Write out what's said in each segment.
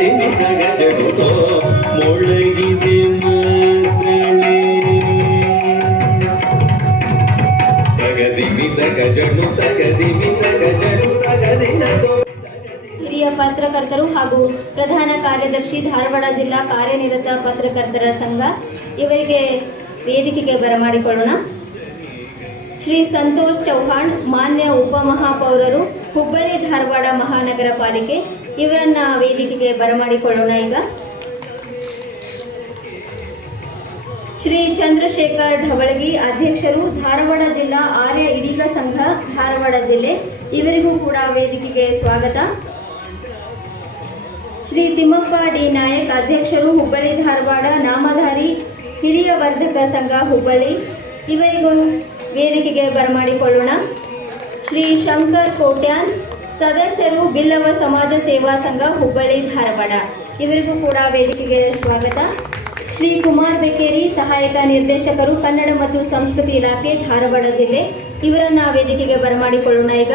ಹಿರಿಯ ಪತ್ರಕರ್ತರು ಹಾಗೂ ಪ್ರಧಾನ ಕಾರ್ಯದರ್ಶಿ ಧಾರವಾಡ ಜಿಲ್ಲಾ ಕಾರ್ಯನಿರತ ಪತ್ರಕರ್ತರ ಸಂಘ ಇವರಿಗೆ ವೇದಿಕೆಗೆ ಬರಮಾಡಿಕೊಳ್ಳೋಣ. ಶ್ರೀ ಸಂತೋಷ್ ಚೌಹಾಣ್, ಮಾನ್ಯ ಉಪಮಹಾಪೌರರು, ಹುಬ್ಬಳ್ಳಿ ಧಾರವಾಡ ಮಹಾನಗರ ಪಾಲಿಕೆ, ಇವರನ್ನ ವೇದಿಕೆಗೆ ಬರಮಾಡಿಕೊಳ್ಳೋಣ. ಈಗ ಶ್ರೀ ಚಂದ್ರಶೇಖರ್ ಢವಳಗಿ, ಅಧ್ಯಕ್ಷರು, ಧಾರವಾಡ ಜಿಲ್ಲಾ ಆರ್ಯ ಇಡೀಗ ಸಂಘ ಧಾರವಾಡ ಜಿಲ್ಲೆ, ಇವರಿಗೂ ಕೂಡ ವೇದಿಕೆಗೆ ಸ್ವಾಗತ. ಶ್ರೀ ತಿಮ್ಮಪ್ಪ ಡಿ ನಾಯಕ್, ಅಧ್ಯಕ್ಷರು, ಹುಬ್ಬಳ್ಳಿ ಧಾರವಾಡ ನಾಮಧಾರಿ ಹಿರಿಯ ವರ್ಧಕ ಸಂಘ ಹುಬ್ಬಳ್ಳಿ, ಇವರಿಗೂ ವೇದಿಕೆಗೆ ಬರಮಾಡಿಕೊಳ್ಳೋಣ. ಶ್ರೀ ಶಂಕರ್ ಕೋಟ್ಯಾನ್, ಸದಸ್ಯರು, ಬಿಲ್ಲವ ಸಮಾಜ ಸೇವಾ ಸಂಘ ಹುಬ್ಬಳ್ಳಿ ಧಾರವಾಡ, ಇವರಿಗೂ ಕೂಡ ವೇದಿಕೆಗೆ ಸ್ವಾಗತ. ಶ್ರೀ ಕುಮಾರ್ ಬೆಕೇರಿ, ಸಹಾಯಕ ನಿರ್ದೇಶಕರು, ಕನ್ನಡ ಮತ್ತು ಸಂಸ್ಕೃತಿ ಇಲಾಖೆ ಧಾರವಾಡ ಜಿಲ್ಲೆ, ಇವರನ್ನ ವೇದಿಕೆಗೆ ಬರಮಾಡಿಕೊಳ್ಳೋಣ. ಈಗ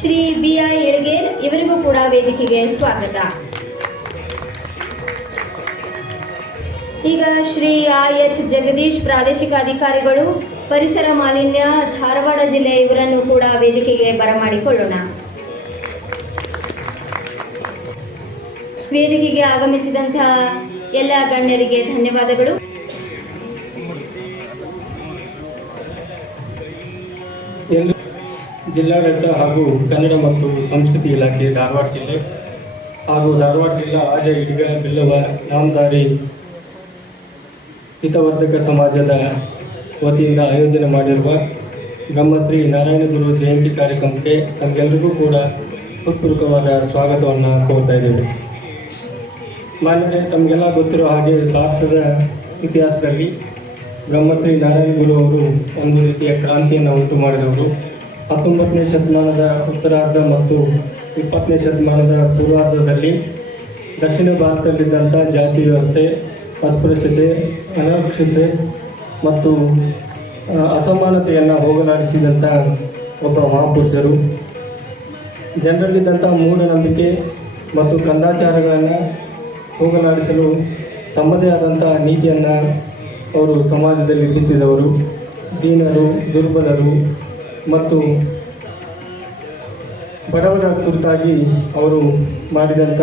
ಶ್ರೀ BI ಇಳಗೇರ್, ಇವರಿಗೂ ಕೂಡ ವೇದಿಕೆಗೆ ಸ್ವಾಗತ. ಈಗ ಶ್ರೀ IH ಜಗದೀಶ್, ಪ್ರಾದೇಶಿಕ ಅಧಿಕಾರಿಗಳು, ಪರಿಸರ ಮಾಲಿನ್ಯ ಧಾರವಾಡ ಜಿಲ್ಲೆ, ಇವರನ್ನು ಕೂಡ ವೇದಿಕೆಗೆ ಬರಮಾಡಿಕೊಳ್ಳೋಣ. ವೇದಿಕೆಗೆ ಆಗಮಿಸಿದಂತಹ ಎಲ್ಲ ಗಣ್ಯರಿಗೆ ಧನ್ಯವಾದಗಳು. ಜಿಲ್ಲಾಡಳಿತ ಹಾಗೂ ಕನ್ನಡ ಮತ್ತು ಸಂಸ್ಕೃತಿ ಇಲಾಖೆ ಧಾರವಾಡ ಜಿಲ್ಲೆ ಹಾಗೂ ಧಾರವಾಡ ಜಿಲ್ಲಾ ಆರ್ಯ ಇಡೀಗ ಬಿಲ್ಲವ ನಾಮಧಾರಿ ಹಿತವರ್ಧಕ ಸಮಾಜದ ವತಿಯಿಂದ ಆಯೋಜನೆ ಮಾಡಿರುವ ಬ್ರಹ್ಮಶ್ರೀ ನಾರಾಯಣ ಗುರು ಜಯಂತಿ ಕಾರ್ಯಕ್ರಮಕ್ಕೆ ನಮಗೆಲ್ಲರಿಗೂ ಕೂಡ ಹೃತ್ಪೂರ್ವಕವಾದ ಸ್ವಾಗತವನ್ನು ಕೋರ್ತಾ ಇದ್ದೇವೆ. ಮಾನ್ಯರೇ, ತಮಗೆಲ್ಲ ಗೊತ್ತಿರೋ ಹಾಗೆ ಭಾರತದ ಇತಿಹಾಸದಲ್ಲಿ ಬ್ರಹ್ಮಶ್ರೀ ನಾರಾಯಣ ಗುರು ಅವರು ಒಂದು ರೀತಿಯ ಕ್ರಾಂತಿಯನ್ನು ಉಂಟು ಮಾಡಿದವರು. 19ನೇ ಶತಮಾನದ ಉತ್ತರಾರ್ಧ ಮತ್ತು 20ನೇ ಶತಮಾನದ ಪೂರ್ವಾರ್ಧದಲ್ಲಿ ದಕ್ಷಿಣ ಭಾರತದಲ್ಲಿದ್ದಂಥ ಜಾತಿ ವ್ಯವಸ್ಥೆ, ಅಸ್ಪೃಶ್ಯತೆ, ಅನಕ್ಷತೆ ಮತ್ತು ಅಸಮಾನತೆಯನ್ನು ಹೋಗಲಾಡಿಸಿದಂಥ ಒಬ್ಬ ಮಹಾಪುರುಷರು. ಜನರಲ್ಲಿದ್ದಂಥ ಮೂಢನಂಬಿಕೆ ಮತ್ತು ಕಂದಾಚಾರಗಳನ್ನು ಹೋಗಲಾಡಿಸಲು ತಮ್ಮದೇ ಆದಂಥ ನೀತಿಯನ್ನು ಅವರು ಸಮಾಜದಲ್ಲಿ ಬಿತ್ತಿದವರು. ದೀನರು, ದುರ್ಬಲರು ಮತ್ತು ಬಡವರ ಕುರಿತಾಗಿ ಅವರು ಮಾಡಿದಂಥ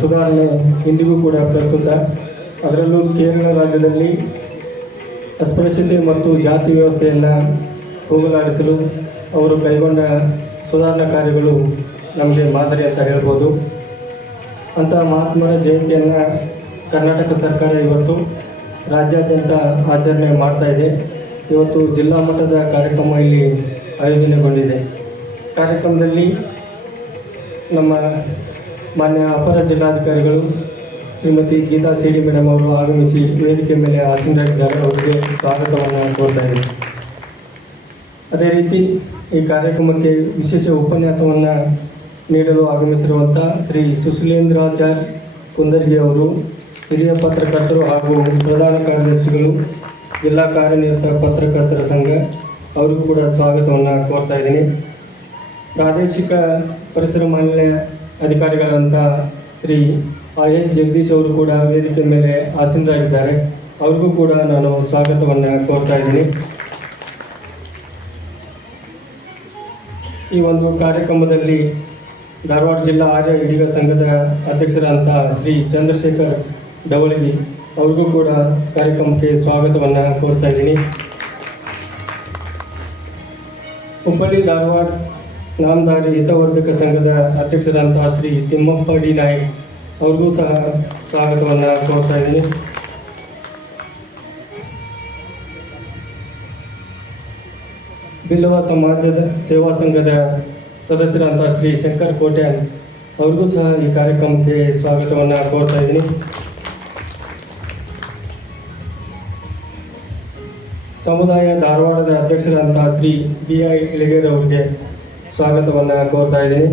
ಸುಧಾರಣೆ ಇಂದಿಗೂ ಕೂಡ ಪ್ರಸ್ತುತ. ಅದರಲ್ಲೂ ಕೇರಳ ರಾಜ್ಯದಲ್ಲಿ ಅಸ್ಪೃಶ್ಯತೆ ಮತ್ತು ಜಾತಿ ವ್ಯವಸ್ಥೆಯನ್ನು ಹೋಗಲಾಡಿಸಲು ಅವರು ಕೈಗೊಂಡ ಸುಧಾರಣಾ ಕಾರ್ಯಗಳು ನಮಗೆ ಮಾದರಿ ಅಂತ ಹೇಳ್ಬೋದು. ಅಂತಹ ಮಹಾತ್ಮರ ಜಯಂತಿಯನ್ನು ಕರ್ನಾಟಕ ಸರ್ಕಾರ ಇವತ್ತು ರಾಜ್ಯಾದ್ಯಂತ ಆಚರಣೆ ಮಾಡ್ತಾ ಇದೆ. ಇವತ್ತು ಜಿಲ್ಲಾ ಮಟ್ಟದ ಕಾರ್ಯಕ್ರಮ ಇಲ್ಲಿ ಆಯೋಜನೆಗೊಂಡಿದೆ. ಕಾರ್ಯಕ್ರಮದಲ್ಲಿ ನಮ್ಮ ಮಾನ್ಯ ಅಪರ ಜಿಲ್ಲಾಧಿಕಾರಿಗಳು ಶ್ರೀಮತಿ ಗೀತಾ ಸಿಡಿ ಮೇಡಮ್ ಅವರು ಆಗಮಿಸಿ ವೇದಿಕೆ ಮೇಲೆ ಆಸೀನರಾಗಿದ್ದಾರೆ. ಅವರಿಗೆ ಸ್ವಾಗತವನ್ನು ಕೋರ್ತಾ ಇದ್ದೇನೆ. ಅದೇ ರೀತಿ ಈ ಕಾರ್ಯಕ್ರಮಕ್ಕೆ ವಿಶೇಷ ಉಪನ್ಯಾಸವನ್ನು ನೀಡಲು ಆಗಮಿಸಿರುವಂಥ ಶ್ರೀ ಸುಶೀಲೇಂದ್ರಾಚಾರ್ಯ ಕುಂದರ್ಗಿ ಅವರು, ಹಿರಿಯ ಪತ್ರಕರ್ತರು ಹಾಗೂ ಪ್ರಧಾನ ಕಾರ್ಯದರ್ಶಿಗಳು, ಜಿಲ್ಲಾ ಕಾರ್ಯನಿರತ ಪತ್ರಕರ್ತರ ಸಂಘ, ಅವರಿಗೂ ಕೂಡ ಸ್ವಾಗತವನ್ನು ಕೋರ್ತಾ ಇದ್ದೀನಿ. ಪ್ರಾದೇಶಿಕ ಪರಿಸರ ಮಾಲಿನ್ಯ ಅಧಿಕಾರಿಗಳಂಥ ಶ್ರೀ IH ಜಗದೀಶ್ ಅವರು ಕೂಡ ವೇದಿಕೆ ಮೇಲೆ ಆಸೀನರಾಗಿದ್ದಾರೆ. ಅವ್ರಿಗೂ ಕೂಡ ನಾನು ಸ್ವಾಗತವನ್ನು ಕೋರ್ತಾ ಇದ್ದೀನಿ. ಈ ಒಂದು ಕಾರ್ಯಕ್ರಮದಲ್ಲಿ ಧಾರವಾಡ ಜಿಲ್ಲಾ ಆರ್ಯ ಇಡೀಗ ಸಂಘದ ಅಧ್ಯಕ್ಷರಂಥ ಶ್ರೀ ಚಂದ್ರಶೇಖರ್ ಢವಳಗಿ ಅವ್ರಿಗೂ ಕೂಡ ಕಾರ್ಯಕ್ರಮಕ್ಕೆ ಸ್ವಾಗತವನ್ನು ಕೋರ್ತಾ ಇದ್ದೀನಿ. ಹುಬ್ಬಳ್ಳಿ ಧಾರವಾಡ ನಾಮಧಾರಿ ಹಿತವರ್ಧಕ ಸಂಘದ ಅಧ್ಯಕ್ಷರಂಥ ಶ್ರೀ ತಿಮ್ಮಪ್ಪ ಡಿ ನಾಯಕ್ ಅವ್ರಿಗೂ ಸಹ ಸ್ವಾಗತವನ್ನು ಕೋರ್ತಾ ಇದ್ದೀನಿ. ಬಿಲ್ಲವ ಸಮಾಜದ ಸೇವಾ ಸಂಘದ ಸದಸ್ಯರಂಥ ಶ್ರೀ ಶಂಕರ್ ಕೋಟ್ಯಾನ್ ಅವ್ರಿಗೂ ಸಹ ಈ ಕಾರ್ಯಕ್ರಮಕ್ಕೆ ಸ್ವಾಗತವನ್ನು ಕೋರ್ತಾ ಇದ್ದೀನಿ. ಸಮುದಾಯ ಧಾರವಾಡದ ಅಧ್ಯಕ್ಷರಂಥ ಶ್ರೀ BI ಇಳಗೇರ್ ಅವರಿಗೆ ಸ್ವಾಗತವನ್ನು ಕೋರ್ತಾ ಇದ್ದೀನಿ.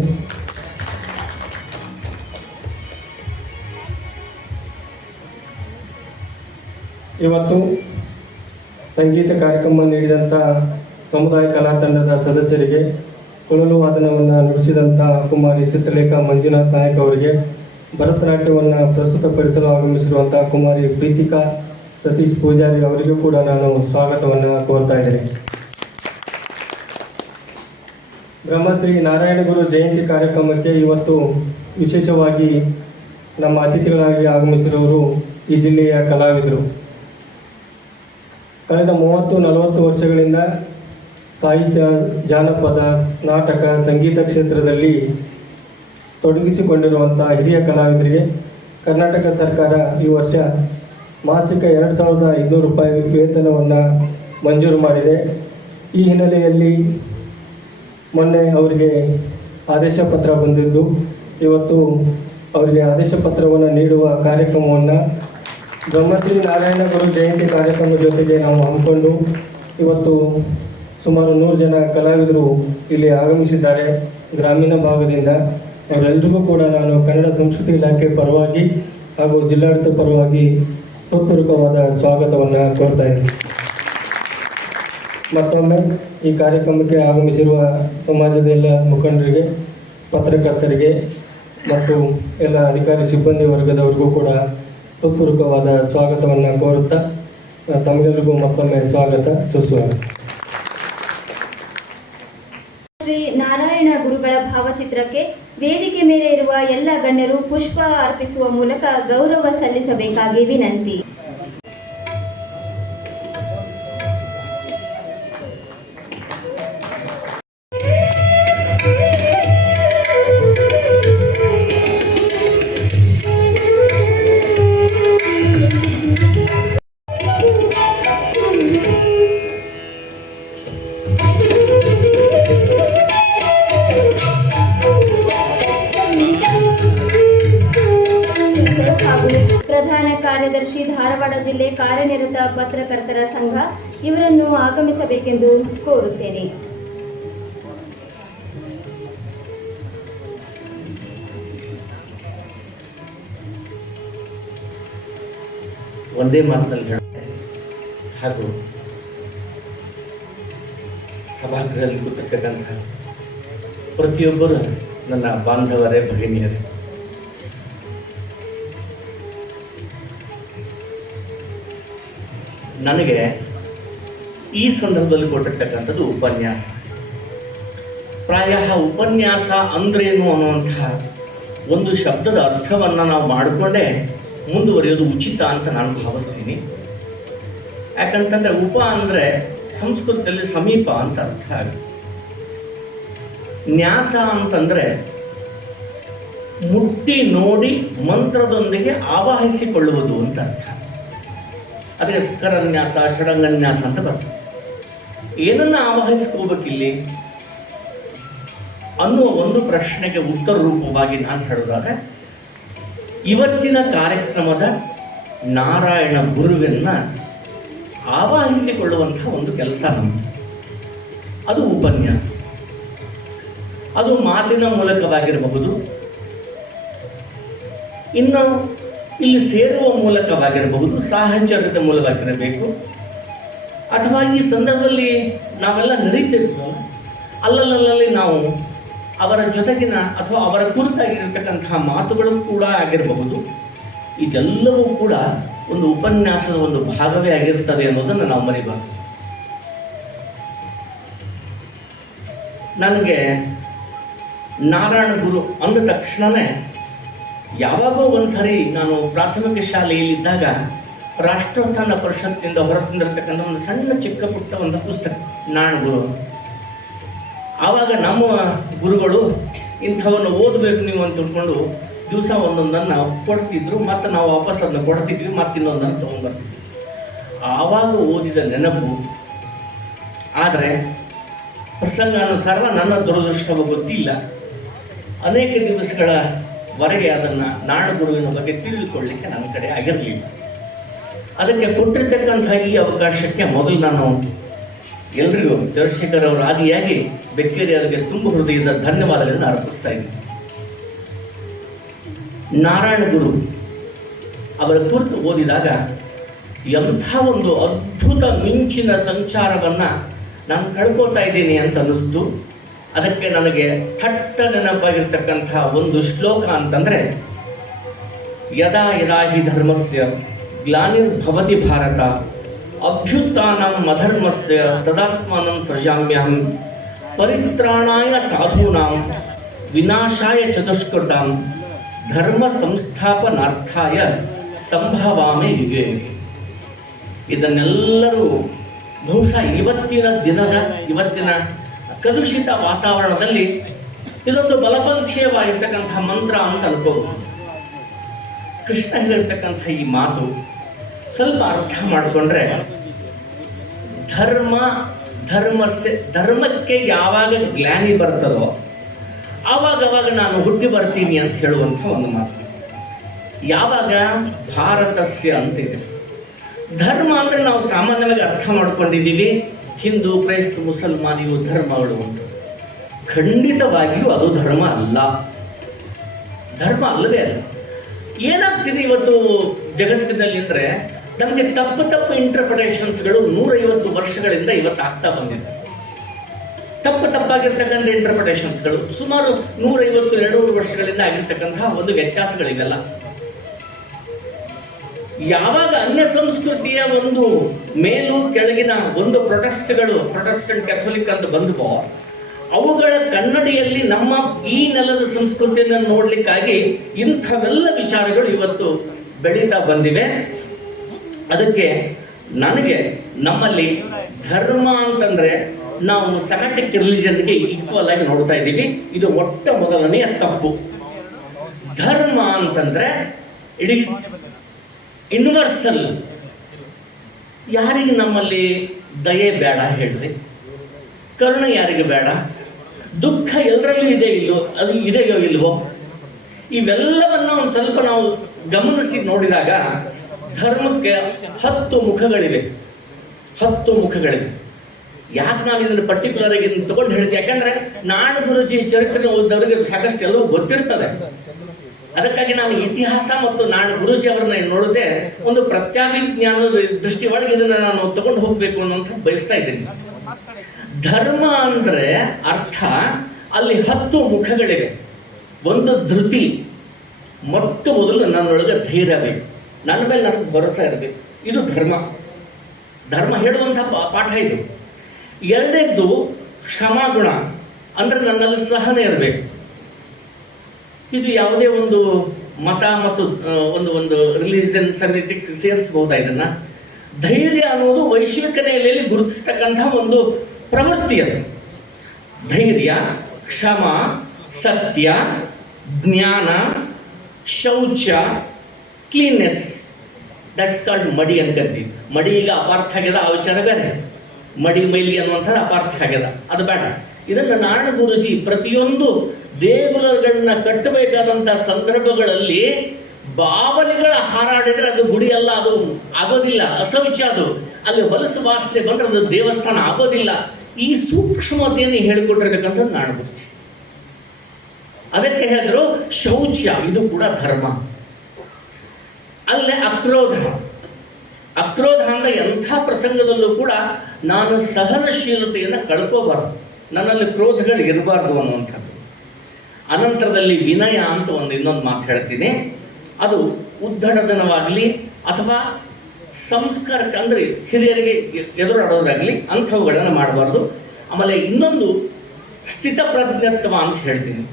ಇವತ್ತು ಸಂಗೀತ ಕಾರ್ಯಕ್ರಮ ನೀಡಿದಂಥ ಸಮುದಾಯ ಕಲಾ ತಂಡದ ಸದಸ್ಯರಿಗೆ ಕೊಳಲು ವಾದನವನ್ನು ನುಡಿಸಿದಂಥ ಕುಮಾರಿ ಚಿತ್ರಲೇಖಾ ಮಂಜುನಾಥ್ ನಾಯಕ್ ಅವರಿಗೆ, ಭರತನಾಟ್ಯವನ್ನು ಪ್ರಸ್ತುತಪಡಿಸಲು ಆಗಮಿಸಿರುವಂಥ ಕುಮಾರಿ ಪ್ರೀತಿಕಾ ಸತೀಶ್ ಪೂಜಾರಿ ಅವರಿಗೂ ಕೂಡ ನಾನು ಸ್ವಾಗತವನ್ನು ಕೋರ್ತಾ ಇದ್ದೇನೆ. ಬ್ರಹ್ಮಶ್ರೀ ನಾರಾಯಣಗುರು ಜಯಂತಿ ಕಾರ್ಯಕ್ರಮಕ್ಕೆ ಇವತ್ತು ವಿಶೇಷವಾಗಿ ನಮ್ಮ ಅತಿಥಿಗಳಾಗಿ ಆಗಮಿಸಿರುವವರು ಈ ಜಿಲ್ಲೆಯ ಕಲಾವಿದರು. ಕಳೆದ 30-40 ವರ್ಷಗಳಿಂದ ಸಾಹಿತ್ಯ, ಜಾನಪದ, ನಾಟಕ, ಸಂಗೀತ ಕ್ಷೇತ್ರದಲ್ಲಿ ತೊಡಗಿಸಿಕೊಂಡಿರುವಂಥ ಹಿರಿಯ ಕಲಾವಿದರಿಗೆ ಕರ್ನಾಟಕ ಸರ್ಕಾರ ಈ ವರ್ಷ ಮಾಸಿಕ 2,500 ರೂಪಾಯಿ ವೇತನವನ್ನು ಮಂಜೂರು ಮಾಡಿದೆ. ಈ ಹಿನ್ನೆಲೆಯಲ್ಲಿ ಮೊನ್ನೆ ಅವರಿಗೆ ಆದೇಶ ಪತ್ರ ಬಂದಿದ್ದು, ಇವತ್ತು ಅವರಿಗೆ ಆದೇಶ ಪತ್ರವನ್ನು ನೀಡುವ ಕಾರ್ಯಕ್ರಮವನ್ನು ಬ್ರಹ್ಮಶ್ರೀ ನಾರಾಯಣ ಗುರು ಜಯಂತಿ ಕಾರ್ಯಕ್ರಮದ ಜೊತೆಗೆ ನಾವು ಹಮ್ಮಿಕೊಂಡು ಇವತ್ತು ಸುಮಾರು 100 ಜನ ಕಲಾವಿದರು ಇಲ್ಲಿ ಆಗಮಿಸಿದ್ದಾರೆ ಗ್ರಾಮೀಣ ಭಾಗದಿಂದ. ಅವರೆಲ್ಲರಿಗೂ ಕೂಡ ನಾನು ಕನ್ನಡ ಸಂಸ್ಕೃತಿ ಇಲಾಖೆ ಪರವಾಗಿ ಹಾಗೂ ಜಿಲ್ಲಾಡಳಿತ ಪರವಾಗಿ ಹೃತ್ಪೂರ್ವಕವಾದ ಸ್ವಾಗತವನ್ನು ಕೋರ್ತಾ ಇದ್ದೀನಿ. ಮತ್ತೊಮ್ಮೆ ಈ ಕಾರ್ಯಕ್ರಮಕ್ಕೆ ಆಗಮಿಸಿರುವ ಸಮಾಜದ ಎಲ್ಲ ಮುಖಂಡರಿಗೆ, ಪತ್ರಕರ್ತರಿಗೆ ಮತ್ತು ಎಲ್ಲ ಅಧಿಕಾರಿ ಸಿಬ್ಬಂದಿ ವರ್ಗದವರಿಗೂ ಕೂಡ ಹೃತ್ಪೂರ್ವಕವಾದ ಸ್ವಾಗತವನ್ನು ಕೋರುತ್ತಾ ತಮಗೆಲ್ಲರಿಗೂ ಮತ್ತೊಮ್ಮೆ ಸ್ವಾಗತ, ಸುಸ್ವಾಗತ. ಶ್ರೀ ನಾರಾಯಣ ಗುರುಗಳ ಭಾವಚಿತ್ರಕ್ಕೆ ವೇದಿಕೆ ಮೇಲೆ ಇರುವ ಎಲ್ಲ ಗಣ್ಯರು ಪುಷ್ಪ ಅರ್ಪಿಸುವ ಮೂಲಕ ಗೌರವ ಸಲ್ಲಿಸಬೇಕಾಗಿ ವಿನಂತಿ. ಪ್ರಧಾನ ಕಾರ್ಯದರ್ಶಿ ಧಾರವಾಡ ಜಿಲ್ಲೆ ಕಾರ್ಯನಿರತ ಪತ್ರಕರ್ತರ ಸಂಘ ಇವರನ್ನು ಆಗಮಿಸಬೇಕೆಂದು ಕೋರುತ್ತೇನೆ. ಒಂದೇ ಮಾತಿನಲ್ಲಿ ಹಾಗೂ ಸಭಾಗೃಹದಲ್ಲಿ ಕೂತಿರ್ತಕ್ಕಂಥ ಪ್ರತಿಯೊಬ್ಬರು ನನ್ನ ಬಾಂಧವರೇ, ಭಗಿನಿಯರೇ, ನನಗೆ ಈ ಸಂದರ್ಭದಲ್ಲಿ ಕೊಟ್ಟಿರ್ತಕ್ಕಂಥದ್ದು ಉಪನ್ಯಾಸ. ಪ್ರಾಯ ಉಪನ್ಯಾಸ ಅಂದ್ರೇನು ಅನ್ನುವಂಥ ಒಂದು ಶಬ್ದದ ಅರ್ಥವನ್ನು ನಾವು ಮಾಡಿಕೊಂಡೇ ಮುಂದುವರಿಯೋದು ಉಚಿತ ಅಂತ ನಾನು ಭಾವಿಸ್ತೀನಿ. ಯಾಕಂತಂದರೆ ಉಪ ಅಂದರೆ ಸಂಸ್ಕೃತದಲ್ಲಿ ಸಮೀಪ ಅಂತ ಅರ್ಥ ಆಗುತ್ತೆ. ನ್ಯಾಸ ಅಂತಂದರೆ ಮುಟ್ಟಿ ನೋಡಿ ಮಂತ್ರದೊಂದಿಗೆ ಆವಾಹಿಸಿಕೊಳ್ಳುವುದು ಅಂತ ಅರ್ಥ. ಅದಕ್ಕೆ ಕರನ್ಯಾಸ, ಷಡಂಗನ್ಯಾಸ ಅಂತ ಬರ್ತದೆ. ಏನನ್ನ ಆವಾಹಿಸ್ಕೋಬೇಕಿಲ್ಲಿ ಅನ್ನುವ ಒಂದು ಪ್ರಶ್ನೆಗೆ ಉತ್ತರ ರೂಪವಾಗಿ ನಾನು ಹೇಳೋದಾದ್ರೆ, ಇವತ್ತಿನ ಕಾರ್ಯಕ್ರಮದ ನಾರಾಯಣ ಗುರುವನ್ನ ಆವಾಹಿಸಿಕೊಳ್ಳುವಂತಹ ಒಂದು ಕೆಲಸ ನಮ್ಮದು. ಅದು ಉಪನ್ಯಾಸ. ಅದು ಮಾತಿನ ಮೂಲಕವಾಗಿರಬಹುದು, ಇನ್ನು ಇಲ್ಲಿ ಸೇರುವ ಮೂಲಕವಾಗಿರಬಹುದು, ಸಾಹಚರ್ಯದ ಮೂಲವಾಗಿರಬೇಕು, ಅಥವಾ ಈ ಸಂದರ್ಭದಲ್ಲಿ ನಾವೆಲ್ಲ ನಡೀತಿರ್ತೀವಲ್ಲ ಅಲ್ಲಲ್ಲಿ ನಾವು ಅವರ ಜೊತೆಗಿನ ಅಥವಾ ಅವರ ಕುರಿತಾಗಿರತಕ್ಕಂತಹ ಮಾತುಗಳು ಕೂಡ ಆಗಿರಬಹುದು. ಇದೆಲ್ಲವೂ ಕೂಡ ಒಂದು ಉಪನ್ಯಾಸದ ಒಂದು ಭಾಗವೇ ಆಗಿರ್ತದೆ ಅನ್ನೋದನ್ನು ನಾವು ಮರಿಬಾರ್ದು. ನನಗೆ ನಾರಾಯಣ ಗುರು ಅಂದ ತಕ್ಷಣವೇ ಯಾವಾಗೋ ಒಂದ್ಸರಿ ನಾನು ಪ್ರಾಥಮಿಕ ಶಾಲೆಯಲ್ಲಿದ್ದಾಗ ರಾಷ್ಟ್ರೋತ್ಥಾನ ಪರಿಷತ್ತಿನಿಂದ ಹೊರತಂದಿರತಕ್ಕಂಥ ಒಂದು ಸಣ್ಣ ಚಿಕ್ಕ ಪುಟ್ಟ ಒಂದು ಪುಸ್ತಕ ನಾರಾಯಣ ಗುರು. ಆವಾಗ ನಮ್ಮ ಗುರುಗಳು ಇಂಥವನ್ನು ಓದಬೇಕು ನೀವು ಅಂತ ತಿಳ್ಕೊಂಡು ದಿವಸ ಒಂದೊಂದನ್ನು ಕೊಡ್ತಿದ್ರು, ಮತ್ತು ನಾವು ವಾಪಸ್ ಅದನ್ನ ಕೊಡ್ತಿದ್ವಿ, ಮತ್ತು ಇನ್ನೊಂದನ್ನು ತೊಗೊಂಡ್ಬರ್ತಿದ್ವಿ. ಆವಾಗ ಓದಿದ ನೆನಪು. ಆದರೆ ಪ್ರಸಂಗಾನುಸಾರ ನನ್ನ ದುರದೃಷ್ಟವ ಗೊತ್ತಿಲ್ಲ, ಅನೇಕ ದಿವಸಗಳವರೆಗೆ ಅದನ್ನು ನಾರಾಯಣ ಗುರುವಿನ ಬಗ್ಗೆ ತಿಳಿದುಕೊಳ್ಳಲಿಕ್ಕೆ ನನ್ನ ಕಡೆ ಆಗಿರಲಿಲ್ಲ. ಅದಕ್ಕೆ ಕೊಟ್ಟಿರ್ತಕ್ಕಂಥ ಈ ಅವಕಾಶಕ್ಕೆ ಮೊದಲು ನಾನು ಎಲ್ರಿಗೂ ಚಂದ್ರಶೇಖರ್ ಅವರ ಆದಿಯಾಗಿ ಬೆಕ್ಕೇರಿ ಅವರಿಗೆ ತುಂಬ ಹೃದಯದ ಧನ್ಯವಾದಗಳನ್ನು ಅರ್ಪಿಸ್ತಾ ಇದ್ದೀನಿ. ನಾರಾಯಣ ಗುರು ಅವರ ಕುರಿತು ಓದಿದಾಗ ಎಂಥ ಒಂದು ಅದ್ಭುತ ಮಿಂಚಿನ ಸಂಚಾರವನ್ನು ನಾನು ಕಳ್ಕೋತಾ ಇದ್ದೀನಿ ಅಂತ ಅನ್ನಿಸ್ತು. ಅದಕ್ಕೆ ನನಗೆ ಥಟ್ಟ ನೆನಪಾಗಿರ್ತಕ್ಕಂಥ ಒಂದು ಶ್ಲೋಕ ಅಂತಂದರೆ, ಯದಾ ಯದಾ ಹಿ ಧರ್ಮಸ್ಯ ಗ್ಲಾನಿರ್ಭವತಿ ಭಾರತ ಅಭ್ಯುತ್ಥಾನಂ ಅಧರ್ಮಸ್ಯ ತದಾತ್ಮಾನಂ ಸೃಜಾಮ್ಯಹಂ ಪರಿತ್ರಾಣಾಯ ಸಾಧೂನಾಂ ವಿನಾಶಾಯ ಚತುಷ್ಕೃತಾಂ ಧರ್ಮ ಸಂಸ್ಥಾಪನಾರ್ಥಾಯ ಸಂಭವಾಮಿ ಯುಗೆ. ಇದನ್ನೆಲ್ಲರೂ ಬಹುಶಃ ಇವತ್ತಿನ ಕಲುಷಿತ ವಾತಾವರಣದಲ್ಲಿ ಇದೊಂದು ಬಲಪಂಥೀಯವಾಗಿರ್ತಕ್ಕಂಥ ಮಂತ್ರ ಅಂತ ಅನ್ಕೋಬಹುದು. ಕೃಷ್ಣ ಹೇಳಿರ್ತಕ್ಕಂಥ ಈ ಮಾತು ಸ್ವಲ್ಪ ಅರ್ಥ ಮಾಡಿಕೊಂಡ್ರೆ, ಧರ್ಮಕ್ಕೆ ಯಾವಾಗ ಗ್ಲಾನಿ ಬರ್ತದೋ ಆವಾಗ ನಾನು ಹುಟ್ಟಿ ಬರ್ತೀನಿ ಅಂತ ಹೇಳುವಂಥ ಒಂದು ಮಾತು. ಯಾವಾಗ ಭಾರತಸ್ಯ ಅಂತಿದೆ. ಧರ್ಮ ಅಂದರೆ ನಾವು ಸಾಮಾನ್ಯವಾಗಿ ಅರ್ಥ ಮಾಡ್ಕೊಂಡಿದ್ದೀವಿ, ಹಿಂದೂ, ಕ್ರೈಸ್ತ, ಮುಸಲ್ಮಾನ್ ಇವು ಧರ್ಮಗಳು ಉಂಟು. ಖಂಡಿತವಾಗಿಯೂ ಅದು ಧರ್ಮ ಅಲ್ಲ, ಧರ್ಮ ಅಲ್ಲವೇ ಅಲ್ಲ. ಏನಾಗ್ತಿದೆ ಇವತ್ತು ಜಗತ್ತಿನಲ್ಲಿ ಅಂದರೆ, ನಮಗೆ ತಪ್ಪು ಇಂಟರ್ಪ್ರಿಟೇಷನ್ಸ್ಗಳು 150 ವರ್ಷಗಳಿಂದ ಇವತ್ತು ಆಗ್ತಾ ಬಂದಿದೆ. ತಪ್ಪಾಗಿರ್ತಕ್ಕಂಥ ಇಂಟರ್ಪ್ರಿಟೇಷನ್ಸ್ಗಳು ಸುಮಾರು 150-200 ವರ್ಷಗಳಿಂದ ಆಗಿರ್ತಕ್ಕಂತಹ ಒಂದು ವ್ಯತ್ಯಾಸಗಳಿವೆಲ್ಲ. ಯಾವಾಗ ಅನ್ಯ ಸಂಸ್ಕೃತಿಯ ಒಂದು ಮೇಲು ಕೆಳಗಿನ ಒಂದು ಪ್ರೊಟೆಸ್ಟೆಂಟ್ ಕ್ಯಾಥೋಲಿಕ್ ಅಂತ ಬಂದವೋ, ಅವುಗಳ ಕನ್ನಡಿಯಲ್ಲಿ ನಮ್ಮ ಈ ನೆಲದ ಸಂಸ್ಕೃತಿಯನ್ನು ನೋಡ್ಲಿಕ್ಕಾಗಿ ಇಂಥವೆಲ್ಲ ವಿಚಾರಗಳು ಇವತ್ತು ಬೆಳೀತಾ ಬಂದಿವೆ. ಅದಕ್ಕೆ ನನಗೆ ನಮ್ಮಲ್ಲಿ ಧರ್ಮ ಅಂತಂದ್ರೆ ನಾವು ಸೆಮ್ಯಾಟಿಕ್ ರಿಲಿಜನ್ಗೆ ಈಕ್ವಲ್ ಆಗಿ ನೋಡ್ತಾ ಇದ್ದೀವಿ. ಇದು ಮೊದಲನೆಯ ತಪ್ಪು. ಧರ್ಮ ಅಂತಂದ್ರೆ ಇಟ್ ಈಸ್ ಯೂನಿವರ್ಸಲ್. ಯಾರಿಗೆ ನಮ್ಮಲ್ಲಿ ದಯೆ ಬೇಡ ಹೇಳ್ರಿ? ಕರುಣೆ ಯಾರಿಗೆ ಬೇಡ? ದುಃಖ ಎಲ್ಲರಲ್ಲೂ ಇದೆಯೋ ಇಲ್ವೋ? ಇವೆಲ್ಲವನ್ನ ಒಂದು ಸ್ವಲ್ಪ ನಾವು ಗಮನಿಸಿ ನೋಡಿದಾಗ ಧರ್ಮಕ್ಕೆ 10 ಮುಖಗಳಿವೆ. ಯಾಕೆ ನಾನು ಇದನ್ನು ಪರ್ಟಿಕ್ಯುಲರ್ ಆಗಿ ತಗೊಂಡು ಹೇಳ್ತೀನಿ? ಯಾಕಂದ್ರೆ ನಾಡು ಗುರುಜಿ ಚರಿತ್ರೆ ಓದಿದವರಿಗೆ ಸಾಕಷ್ಟು ಎಲ್ಲವೂ ಗೊತ್ತಿರ್ತದೆ. ಅದಕ್ಕಾಗಿ ನಾನು ಇತಿಹಾಸ ಮತ್ತು ನಾಡು ಗುರುಜಿ ಅವರನ್ನ ನೋಡದೆ ಒಂದು ಪ್ರತ್ಯಾಭಿಜ್ಞಾನದ ದೃಷ್ಟಿ ಒಳಗೆ ಇದನ್ನು ನಾನು ತಗೊಂಡು ಹೋಗ್ಬೇಕು ಅನ್ನೋಂಥ ಬಯಸ್ತಾ ಇದ್ದೀನಿ. ಧರ್ಮ ಅಂದ್ರೆ ಅರ್ಥ ಅಲ್ಲಿ 10 ಮುಖಗಳಿವೆ. ಒಂದು ಧೃತಿ, ಮೊದಲು ನನ್ನೊಳಗೆ ಧೈರ್ಯ ಬೇಕು, ನನ್ನ ಮೇಲೆ ನನಗೆ ಭರೋಸೆ ಇರಬೇಕು. ಇದು ಧರ್ಮ ಹೇಳುವಂಥ ಪಾಠ ಇದು. ಎರಡನೇದ್ದು ಕ್ಷಮಾಗುಣ, ಅಂದ್ರೆ ನನ್ನಲ್ಲಿ ಸಹನೆ ಇರಬೇಕು. ಇದು ಯಾವುದೇ ಒಂದು ಮತ ಮತ್ತು ಒಂದು ರಿಲಿಜನ್ ಸೆಮಿಟಿಕ್ ಸೇರಿಸಬಹುದಾ ಇದನ್ನ? ಧೈರ್ಯ ಅನ್ನೋದು ವೈಶ್ವಿಕ ನೆಲೆಯಲ್ಲಿ ಗುರುತಿಸ್ತಕ್ಕಂಥ ಒಂದು ಪ್ರವೃತ್ತಿ. ಅದು ಧೈರ್ಯ, ಕ್ಷಮ, ಸತ್ಯ, ಜ್ಞಾನ, ಶೌಚ, ಕ್ಲೀನ್ನೆಸ್. ದಟ್ಸ್ ಕಾಲ್ಡ್ ಮಡಿ ಅನ್ಕಂತೀವಿ. ಮಡಿ ಈಗ ಅಪಾರ್ಥ ಆಗ್ಯದ, ಆ ವಿಚಾರ ಬೇರೆ. ಮಡಿ ಮೈಲಿ ಅನ್ನುವಂಥದ್ದು ಅಪಾರ್ಥ ಆಗ್ಯದ, ಅದು ಬೇಡ. ಇದನ್ನು ನಾಡು ಗುರುಜಿ ಪ್ರತಿಯೊಂದು ದೇಗುಲಗಳನ್ನ ಕಟ್ಟಬೇಕಾದಂಥ ಸಂದರ್ಭಗಳಲ್ಲಿ ಬಾವಲಿಗಳ ಹಾರಾಡಿದ್ರೆ ಅದು ಗುಡಿ ಅಲ್ಲ, ಅದು ಆಗೋದಿಲ್ಲ, ಅಶೌಚ. ಅದು ಅಲ್ಲಿ ಹೊಲಸು ವಾಸನೆ ಬಂದ್ರೆ ಅದು ದೇವಸ್ಥಾನ ಆಗೋದಿಲ್ಲ. ಈ ಸೂಕ್ಷ್ಮತೆಯನ್ನು ಹೇಳಿಕೊಟ್ಟಿರ್ತಕ್ಕಂಥದ್ದು ನಾಡು ಗುರುಜಿ. ಅದಕ್ಕೆ ಹೇಳಿದ್ರು ಶೌಚ, ಇದು ಕೂಡ ಧರ್ಮ. ಅಲ್ಲೇ ಅಕ್ರೋಧ ಅಂದ್ರೆ ಎಂಥ ಪ್ರಸಂಗದಲ್ಲೂ ಕೂಡ ನಾನು ಸಹನಶೀಲತೆಯನ್ನು ಕಳ್ಕೋಬಾರ್ದು, ನನ್ನಲ್ಲಿ ಕ್ರೋಧಗಳು ಇರಬಾರ್ದು ಅನ್ನುವಂಥದ್ದು. ಅನಂತರದಲ್ಲಿ ವಿನಯ ಅಂತ ಇನ್ನೊಂದು ಮಾತು ಹೇಳ್ತೀನಿ. ಅದು ಉದ್ದಡತನವಾಗಲಿ ಅಥವಾ ಸಂಸ್ಕಾರಕ್ಕೆ ಅಂದರೆ ಹಿರಿಯರಿಗೆ ಎದುರಾಡೋದಾಗಲಿ ಅಂಥವುಗಳನ್ನು ಮಾಡಬಾರ್ದು. ಆಮೇಲೆ ಇನ್ನೊಂದು ಸ್ಥಿತಪ್ರಜ್ಞತ್ವ ಅಂತ ಹೇಳ್ತೀನಿ.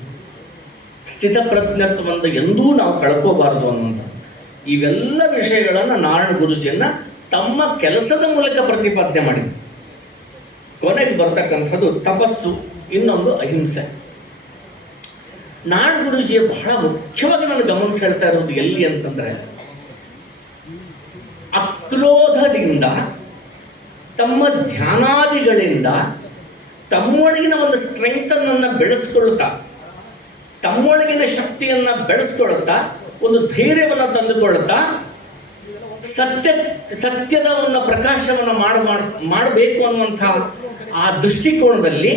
ಸ್ಥಿತಪ್ರಜ್ಞತ್ವವನ್ನು ಎಂದೂ ನಾವು ಕಳ್ಕೋಬಾರ್ದು ಅನ್ನುವಂಥ ಇವೆಲ್ಲ ವಿಷಯಗಳನ್ನು ನಾರಾಯಣ ಗುರುಜಿಯನ್ನ ತಮ್ಮ ಕೆಲಸದ ಮೂಲಕ ಪ್ರತಿಪಾದನೆ ಮಾಡಿದ್ರು. ಕೊನೆಗೆ ಬರ್ತಕ್ಕಂಥದ್ದು ತಪಸ್ಸು, ಇನ್ನೊಂದು ಅಹಿಂಸೆ. ನಾರಾಯಣ ಗುರುಜಿಯ ಬಹಳ ಮುಖ್ಯವಾಗಿ ನಾನು ಗಮನಿಸಿ ಹೇಳ್ತಾ ಇರೋದು ಎಲ್ಲಿ ಅಂತಂದ್ರೆ, ಅಕ್ರೋಧದಿಂದ ತಮ್ಮ ಧ್ಯಾನಾದಿಗಳಿಂದ ತಮ್ಮೊಳಗಿನ ಒಂದು ಸ್ಟ್ರೆಂಗ್ತನ್ನು ಬೆಳೆಸ್ಕೊಳ್ತಾ, ತಮ್ಮೊಳಗಿನ ಶಕ್ತಿಯನ್ನ ಬೆಳೆಸ್ಕೊಳ್ತಾ, ಒಂದು ಧೈರ್ಯವನ್ನು ತಂದುಕೊಳ್ತಾ, ಸತ್ಯದ ಒಂದು ಪ್ರಕಾಶವನ್ನು ಮಾಡಬೇಕು ಅನ್ನುವಂಥ ಆ ದೃಷ್ಟಿಕೋನದಲ್ಲಿ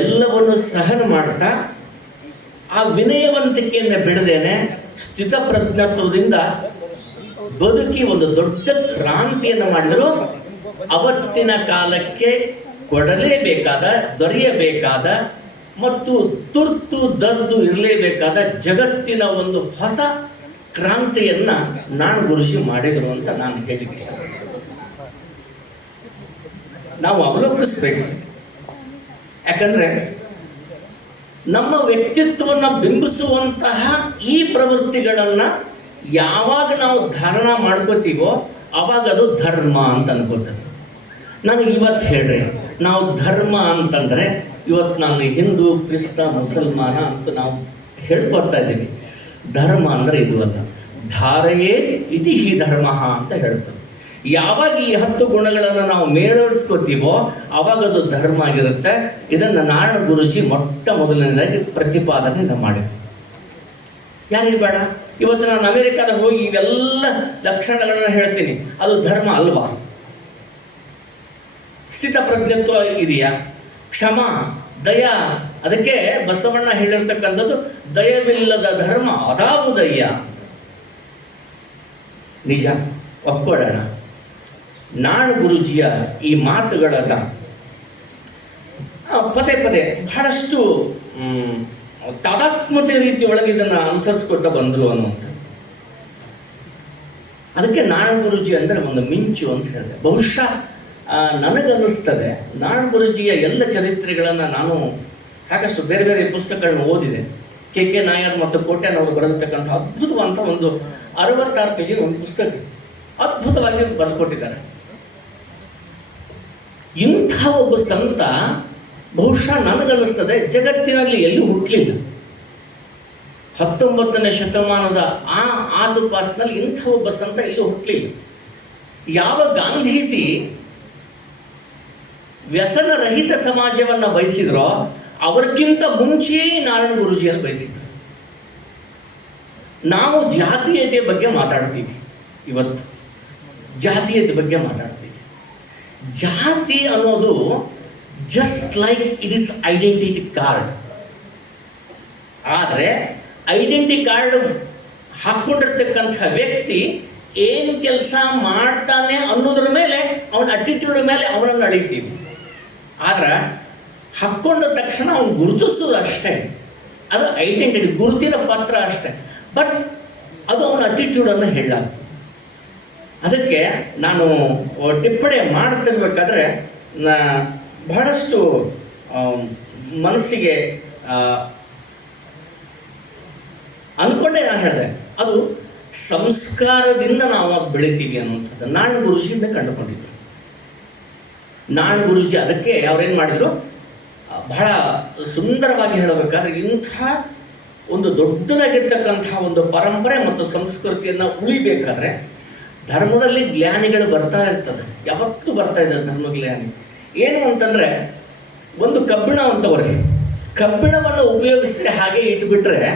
ಎಲ್ಲವನ್ನು ಸಹನ ಮಾಡ್ತಾ, ಆ ವಿನಯವಂತಿಕೆಯನ್ನು ಬಿಡದೇನೆ ಸ್ಥಿತಪ್ರಜ್ಞತ್ವದಿಂದ ಬದುಕಿ ಒಂದು ದೊಡ್ಡ ಕ್ರಾಂತಿಯನ್ನು ಮಾಡಿದರು. ಅವತ್ತಿನ ಕಾಲಕ್ಕೆ ಕೊಡಲೇಬೇಕಾದ, ದೊರೆಯಬೇಕಾದ ಮತ್ತು ತುರ್ತು ದರ್ದು ಇರಲೇಬೇಕಾದ ಜಗತ್ತಿನ ಒಂದು ಹೊಸ ಕ್ರಾಂತಿಯನ್ನ ನಾಡು ಗುರುಜಿ ಮಾಡಿದರು ಅಂತ ನಾನು ಹೇಳಿದ್ದೆ. ನಾವು ಅವಲೋಕಿಸ್ಬೇಕು. ಯಾಕಂದ್ರೆ ನಮ್ಮ ವ್ಯಕ್ತಿತ್ವವನ್ನು ಬಿಂಬಿಸುವಂತಹ ಈ ಪ್ರವೃತ್ತಿಗಳನ್ನ ಯಾವಾಗ ನಾವು ಧಾರಣ ಮಾಡ್ಕೋತೀವೋ ಅವಾಗ ಅದು ಧರ್ಮ ಅಂತ ಅನ್ಕೋತದೆ. ನನಗೆ ಇವತ್ತು ಹೇಳ್ರಿ, ನಾವು ಧರ್ಮ ಅಂತಂದ್ರೆ ಇವತ್ತು ನಾನು ಹಿಂದೂ, ಕ್ರಿಸ್ತ, ಮುಸಲ್ಮಾನ ಅಂತ ನಾವು ಹೇಳ್ಕೊತಾ ಇದ್ದೀವಿ. ಧರ್ಮ ಅಂದ್ರೆ ಇದು ಅಲ್ಲ. ಧಾರಯೇ ಇತಿ ಹಿ ಧರ್ಮ ಅಂತ ಹೇಳ್ತದೆ. ಯಾವಾಗ ಈ 10 ಗುಣಗಳನ್ನು ನಾವು ಮೇಳೋಡಿಸ್ಕೋತೀವೋ ಅವಾಗ ಅದು ಧರ್ಮ ಆಗಿರುತ್ತೆ. ಇದನ್ನು ನಾರಾಯಣ ಗುರುಜಿ ಮೊಟ್ಟ ಮೊದಲನೇದಾಗಿ ಪ್ರತಿಪಾದನೆ ಮಾಡಿದ್ರು. ಯಾರಿಗೆ ಬೇಡ? ಇವತ್ತು ನಾನು ಅಮೆರಿಕಾದಾಗ ಹೋಗಿ ಇವೆಲ್ಲ ಲಕ್ಷಣಗಳನ್ನ ಹೇಳ್ತೀನಿ, ಅದು ಧರ್ಮ ಅಲ್ವಾ? ಸ್ಥಿತಪ್ರಜ್ಞತ್ವ ಇದೆಯಾ? ಕ್ಷಮ, ದಯ, ಅದಕ್ಕೆ ಬಸವಣ್ಣ ಹೇಳಿರ್ತಕ್ಕಂಥದ್ದು ದಯವಿಲ್ಲದ ಧರ್ಮ ಅದಾವುದಯ್ಯ. ನಿಜ, ಒಪ್ಕೊಳ್ಳೋಣ. ನಾಡು ಗುರುಜಿಯ ಈ ಮಾತುಗಳನ್ನ ಪದೇ ಪದೇ ಬಹಳಷ್ಟು ತಾದಾತ್ಮ್ಯತೆ ರೀತಿ ಒಳಗೆ ಇದನ್ನು ಅನುಸರಿಸ್ಕೊಳ್ತಾ ಬಂದರು ಅನ್ನುವಂಥದ್ದು. ಅದಕ್ಕೆ ನಾರಾಯಣ ಗುರುಜಿ ಅಂದರೆ ಒಂದು ಮಿಂಚು ಅಂತ ಹೇಳಿದೆ. ಬಹುಶಃ ನನಗನ್ನಿಸ್ತದೆ, ನಾರಾಯಣ ಗುರುಜಿಯ ಎಲ್ಲ ಚರಿತ್ರೆಗಳನ್ನು ನಾನು ಸಾಕಷ್ಟು ಬೇರೆ ಬೇರೆ ಪುಸ್ತಕಗಳನ್ನ ಓದಿದೆ. ಕೆ ನಾಯರ್ ಮತ್ತು ಕೋಟ್ಯಾನವರು ಬರೆದಿರ್ತಕ್ಕಂಥ ಅದ್ಭುತವಂತ ಒಂದು 66 ಪೇಜಿನ ಒಂದು ಪುಸ್ತಕ ಅದ್ಭುತವಾಗಿ ಬರೆದುಕೊಟ್ಟಿದ್ದಾರೆ. ಇಂಥ ಒಬ್ಬ ಸಂತ ಬಹುಶಃ ನನಗನ್ನಿಸ್ತದೆ ಜಗತ್ತಿನಲ್ಲಿ ಎಲ್ಲೂ ಹುಟ್ಟಲಿಲ್ಲ. 19ನೇ ಶತಮಾನದ ಆಸುಪಾಸಿನಲ್ಲಿ ಇಂಥ ಒಬ್ಬ ಸಂತ ಎಲ್ಲೂ ಹುಟ್ಟಲಿಲ್ಲ. ಯಾವ ಗಾಂಧೀಜಿ ವ್ಯಸನ ರಹಿತ ಸಮಾಜವನ್ನು ಬಯಸಿದ್ರೋ ಅವರಿಗಿಂತ ಮುಂಚೆಯೇ ನಾರಾಯಣ ಗುರುಜಿಯನ್ನು ಬಯಸಿದ್ರು. ನಾವು ಜಾತೀಯತೆ ಬಗ್ಗೆ ಮಾತಾಡ್ತೀವಿ. ಇವತ್ತು ಜಾತೀಯತೆ ಬಗ್ಗೆ ಮಾತಾಡ್ತೀವಿ. ಜಾತಿ ಅನ್ನೋದು just like it is identity card. ಆದರೆ ಐಡೆಂಟಿಟಿ ಕಾರ್ಡ್ ಹಾಕ್ಕೊಂಡಿರ್ತಕ್ಕಂಥ ವ್ಯಕ್ತಿ ಏನು ಕೆಲಸ ಮಾಡ್ತಾನೆ ಅನ್ನೋದ್ರ ಮೇಲೆ, ಅವನ ಅಟಿಟ್ಯೂಡ್ ಮೇಲೆ ಅವನನ್ನು ಅಳಿತೀವಿ. ಆದ್ರೆ ಹಾಕ್ಕೊಂಡ ತಕ್ಷಣ ಅವನು ಗುರುತಿಸೋದು ಅಷ್ಟೇ, ಅದು ಐಡೆಂಟಿಟಿ, ಗುರುತಿನ ಪತ್ರ ಅಷ್ಟೇ. ಬಟ್ ಅದು ಅವನ ಅಟಿಟ್ಯೂಡನ್ನು ಹೇಳಲಾಗ್ತದೆ. ಅದಕ್ಕೆ ನಾನು ಟಿಪ್ಪಣಿ ಮಾಡ್ತಿರ್ಬೇಕಾದ್ರೆ ಬಹಳಷ್ಟು ಮನಸ್ಸಿಗೆ ಅಂದ್ಕೊಂಡೆ ನಾನು ಹೇಳಿದೆ, ಅದು ಸಂಸ್ಕಾರದಿಂದ ನಾವು ಬೆಳಿತೀವಿ ಅನ್ನುವಂಥದ್ದು ನಾರಾಯಣ ಗುರುಜಿಯಿಂದ ಕಂಡುಕೊಂಡಿದ್ರು. ನಾರಾಯಣ ಗುರುಜಿ ಅದಕ್ಕೆ ಅವ್ರೇನು ಮಾಡಿದ್ರು, ಬಹಳ ಸುಂದರವಾಗಿ ಹೇಳಬೇಕಾದ್ರೆ ಇಂಥ ಒಂದು ದೊಡ್ಡದಾಗಿರ್ತಕ್ಕಂಥ ಒಂದು ಪರಂಪರೆ ಮತ್ತು ಸಂಸ್ಕೃತಿಯನ್ನು ಉಳಿಬೇಕಾದ್ರೆ ಧರ್ಮದಲ್ಲಿ ಜ್ಞಾನಿಗಳು ಬರ್ತಾ ಇರ್ತದೆ, ಯಾವತ್ತೂ ಬರ್ತಾ ಇದ್ದಾರೆ ಧರ್ಮಜ್ಞಾನಿ. ಏನು ಅಂತಂದರೆ, ಒಂದು ಕಬ್ಬಿಣ ಅಂತವ್ರೆ, ಕಬ್ಬಿಣವನ್ನು ಉಪಯೋಗಿಸಿದ್ರೆ ಹಾಗೆ ಇಟ್ಬಿಟ್ರೆ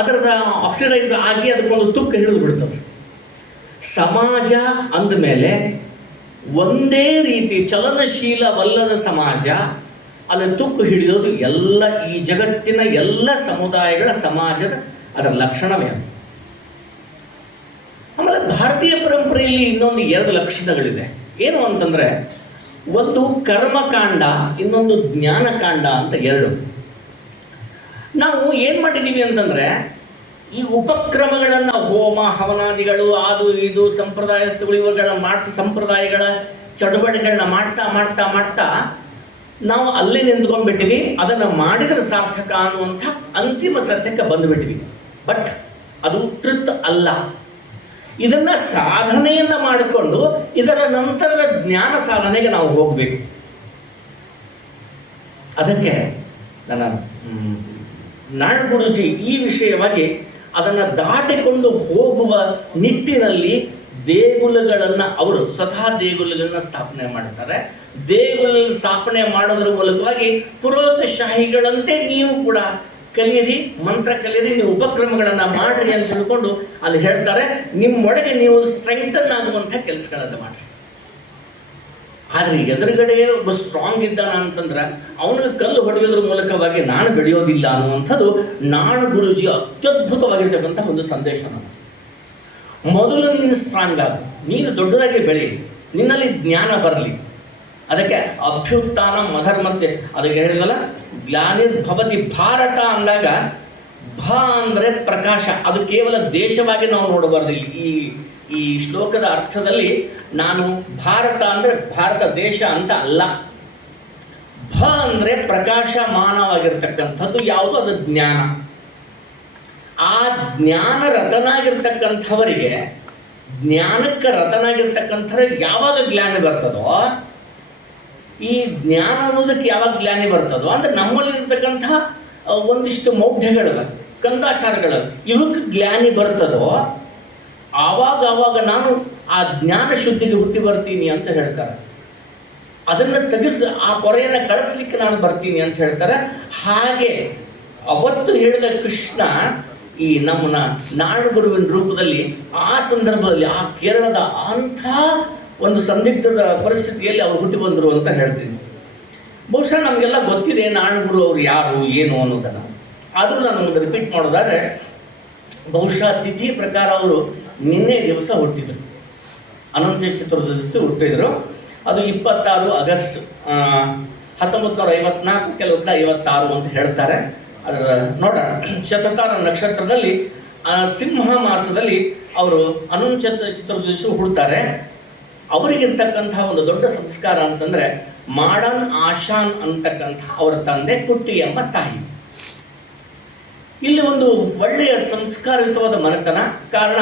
ಅದರದ ಆಕ್ಸಿಡೈಸ್ ಆಗಿ ಅದಕ್ಕೊಂದು ತುಕ್ಕು ಹಿಡಿದು ಬಿಡ್ತದೆ. ಸಮಾಜ ಅಂದಮೇಲೆ ಒಂದೇ ರೀತಿ ಚಲನಶೀಲವಲ್ಲದ ಸಮಾಜ, ಅಲ್ಲಿ ತುಕ್ಕು ಹಿಡಿಯೋದು ಎಲ್ಲ ಈ ಜಗತ್ತಿನ ಎಲ್ಲ ಸಮುದಾಯಗಳ ಸಮಾಜದ ಅದರ ಲಕ್ಷಣವೇ. ಆಮೇಲೆ ಭಾರತೀಯ ಪರಂಪರೆಯಲ್ಲಿ ಇನ್ನೊಂದು 2 ಲಕ್ಷಣಗಳಿದೆ. ಏನು ಅಂತಂದರೆ, ಒಂದು ಕರ್ಮಕಾಂಡ, ಇನ್ನೊಂದು ಜ್ಞಾನಕಾಂಡ ಅಂತ 2. ನಾವು ಏನು ಮಾಡಿದ್ದೀವಿ ಅಂತಂದರೆ, ಈ ಉಪಕ್ರಮಗಳನ್ನು, ಹೋಮ ಹವನಾದಿಗಳು, ಅದು ಇದು ಸಂಪ್ರದಾಯಸ್ಥಗಳು ಇವುಗಳ ಸಂಪ್ರದಾಯಗಳ ಚಟುವಟಿಕೆಗಳನ್ನ ಮಾಡ್ತಾ ಮಾಡ್ತಾ ಮಾಡ್ತಾ ನಾವು ಅಲ್ಲೇ ನಿಂತ್ಕೊಂಡ್ಬಿಟ್ಟಿವಿ. ಅದನ್ನು ಮಾಡಿದರೆ ಸಾರ್ಥಕ ಅನ್ನುವಂಥ ಅಂತಿಮ ಸತ್ಯಕ್ಕೆ ಬಂದುಬಿಟ್ಟಿವಿ. ಬಟ್ ಅದು ಟ್ರುತ್ ಅಲ್ಲ. ಇದನ್ನು ಸಾಧನೆಯನ್ನು ಮಾಡಿಕೊಂಡು ಇದರ ನಂತರದ ಜ್ಞಾನ ಸಾಧನೆಗೆ ನಾವು ಹೋಗಬೇಕು. ಅದಕ್ಕೆ ನನ್ನ ನಾರಾಯಣ ಗುರುಜಿ ಈ ವಿಷಯವಾಗಿ ಅದನ್ನು ದಾಟಿಕೊಂಡು ಹೋಗುವ ನಿಟ್ಟಿನಲ್ಲಿ ದೇಗುಲಗಳನ್ನು, ಅವರು ಸ್ವತಃ ದೇಗುಲಗಳನ್ನು ಸ್ಥಾಪನೆ ಮಾಡ್ತಾರೆ. ದೇಗುಲ ಸ್ಥಾಪನೆ ಮಾಡೋದ್ರ ಮೂಲಕವಾಗಿ ಪುರೋಹಿತಶಾಹಿಗಳಂತೆ ನೀವು ಕೂಡ ಕಲಿಯಿರಿ, ಮಂತ್ರ ಕಲಿಯಿರಿ, ನೀವು ಉಪಕ್ರಮಗಳನ್ನು ಮಾಡಿರಿ ಅಂತ ತಿಳ್ಕೊಂಡು ಅಲ್ಲಿ ಹೇಳ್ತಾರೆ. ನಿಮ್ಮೊಳಗೆ ನೀವು ಸ್ಟ್ರೆಂಥನ್ ಆಗುವಂಥ ಕೆಲಸಗಳನ್ನು ಮಾಡಿ. ಆದರೆ ಎದುರುಗಡೆ ಒಬ್ಬ ಸ್ಟ್ರಾಂಗ್ ಇದ್ದಾನ ಅಂತಂದ್ರೆ ಅವನಿಗೆ ಕಲ್ಲು ಹೊಡೆಯೋದ್ರ ಮೂಲಕವಾಗಿ ನಾನು ಬೆಳೆಯೋದಿಲ್ಲ ಅನ್ನುವಂಥದ್ದು ನಾರಾಯಣ ಗುರುಜಿ ಅತ್ಯದ್ಭುತವಾಗಿರ್ತಕ್ಕಂಥ ಒಂದು ಸಂದೇಶ. ಮೊದಲು ನೀನು ಸ್ಟ್ರಾಂಗ್ ಆಗು, ನೀನು ದೊಡ್ಡದಾಗಿ ಬೆಳಿ, ನಿನ್ನಲ್ಲಿ ಜ್ಞಾನ ಬರಲಿ. ಅದಕ್ಕೆ ಅಭ್ಯುತ್ಥಾನ ಮಧರ್ಮಸ್ಯ, ಅದಕ್ಕೆ ಹೇಳಿದ್ವಲ್ಲ ಗ್ಲಾನಿರ್ಭವತಿ ಭಾರತ ಅಂದಾಗ ಭ ಅಂದರೆ ಪ್ರಕಾಶ, ಅದು ಕೇವಲ ದೇಶವಾಗಿ ನಾವು ನೋಡಬಾರ್ದು. ಈ ಶ್ಲೋಕದ ಅರ್ಥದಲ್ಲಿ ನಾನು ಭಾರತ ಅಂದರೆ ಭಾರತ ದೇಶ ಅಂತ ಅಲ್ಲ. ಭ ಅಂದರೆ ಪ್ರಕಾಶಮಾನವಾಗಿರ್ತಕ್ಕಂಥದ್ದು ಯಾವುದು? ಅದು ಜ್ಞಾನ. ಆ ಜ್ಞಾನ ರತನಾಗಿರ್ತಕ್ಕಂಥವರಿಗೆ, ಜ್ಞಾನಕ್ಕೆ ರತನಾಗಿರ್ತಕ್ಕಂಥವ್ರಿಗೆ ಯಾವಾಗ ಗ್ಲಾನಿ ಬರ್ತದೋ, ಈ ಜ್ಞಾನ ಅನ್ನೋದಕ್ಕೆ ಯಾವಾಗ ಗ್ಲಾನಿ ಬರ್ತದೋ ಅಂದರೆ ನಮ್ಮಲ್ಲಿರ್ತಕ್ಕಂಥ ಒಂದಿಷ್ಟು ಮೌಢ್ಯಗಳಿವೆ, ಕಂದಾಚಾರಗಳು, ಇವಕ್ಕೆ ಗ್ಲಾನಿ ಬರ್ತದೋ ಆವಾಗ ನಾನು ಆ ಜ್ಞಾನ ಶುದ್ಧಿಗೆ ಹುಟ್ಟಿ ಬರ್ತೀನಿ ಅಂತ ಹೇಳ್ತಾರೆ. ಅದನ್ನು ತೆಗೆಸಿ ಆ ಪೊರೆಯನ್ನು ಕಳಿಸ್ಲಿಕ್ಕೆ ನಾನು ಬರ್ತೀನಿ ಅಂತ ಹೇಳ್ತಾರೆ. ಹಾಗೆ ಅವತ್ತು ಹೇಳಿದ ಕೃಷ್ಣ ಈ ನಮ್ಮನ್ನ ನಾಡಗುರುವಿನ ರೂಪದಲ್ಲಿ ಆ ಸಂದರ್ಭದಲ್ಲಿ ಆ ಕೇರಳದ ಅಂಥ ಒಂದು ಸಂದಿಗ್ಧದ ಪರಿಸ್ಥಿತಿಯಲ್ಲಿ ಅವರು ಹುಟ್ಟಿ ಬಂದರು ಅಂತ ಹೇಳ್ತೀನಿ. ಬಹುಶಃ ನಮಗೆಲ್ಲ ಗೊತ್ತಿದೆ ನಾಡಗುರು ಅವರು ಯಾರು ಏನು ಅನ್ನೋದನ್ನು. ಆದರೂ ನಾನು ಒಂದು ರಿಪೀಟ್ ಮಾಡೋದಾದರೆ, ಬಹುಶಃ ತಿಥಿ ಪ್ರಕಾರ ಅವರು ನಿನ್ನೆ ದಿವಸ ಹುಟ್ಟಿದರು, ಅನಂತ ಚತುರ್ದಶಿ ಹುಟ್ಟಿದರು. ಅದು 26 ಆಗಸ್ಟ್ 1954, ಕೆಲವು ಕಡೆ 56 ಅಂತ ಹೇಳ್ತಾರೆ. ಅದರ ನೋಡೋಣ. ಶತತಾರ ನಕ್ಷತ್ರದಲ್ಲಿ ಸಿಂಹ ಮಾಸದಲ್ಲಿ ಅವರು ಅನಂತ ಚತುರ್ದಶಿ ಹುಡ್ತಾರೆ. ಅವರಿಗಿರ್ತಕ್ಕಂಥ ಒಂದು ದೊಡ್ಡ ಸಂಸ್ಕಾರ ಅಂತಂದರೆ ಮಾಡನ್ ಆಶಾನ್ ಅಂತಕ್ಕಂಥ ಅವರ ತಂದೆ, ಕುಟ್ಟಿ ಎಂಬ ತಾಯಿ. ಇಲ್ಲಿ ಒಂದು ಒಳ್ಳೆಯ ಸಂಸ್ಕಾರಯುತವಾದ ಮನೆತನ. ಕಾರಣ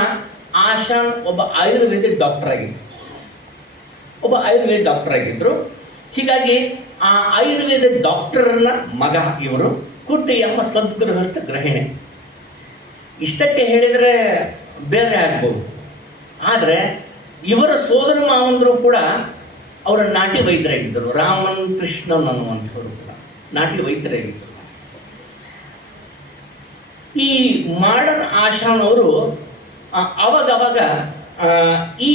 ಆಶಾನ್ ಒಬ್ಬ ಆಯುರ್ವೇದಿಕ್ ಡಾಕ್ಟರ್ ಆಗಿದ್ದರು. ಹೀಗಾಗಿ ಆ ಆಯುರ್ವೇದಿಕ್ ಡಾಕ್ಟರನ್ನ ಮಗ ಇವರು. ಕುಟ್ಟಿ ಎಂಬ ಸದ್ಗೃಹಸ್ಥ ಗೃಹಿಣಿ. ಇಷ್ಟಕ್ಕೆ ಹೇಳಿದರೆ ಬೇರೆ ಆಗ್ಬೋದು, ಆದರೆ ಇವರ ಸೋದರ ಮಾವಂದರು ಕೂಡ ಅವರ ನಾಟಿ ವೈದ್ಯರಾಗಿದ್ದರು. ರಾಮನ್ ಕೃಷ್ಣನ್ ಅನ್ನುವಂಥವರು ಕೂಡ ನಾಟಿ ವೈದ್ಯರಾಗಿದ್ದರು. ಈ ಮಾಡನ್ ಆಶಾನ್ ಅವರು ಅವಾಗವಾಗ ಈ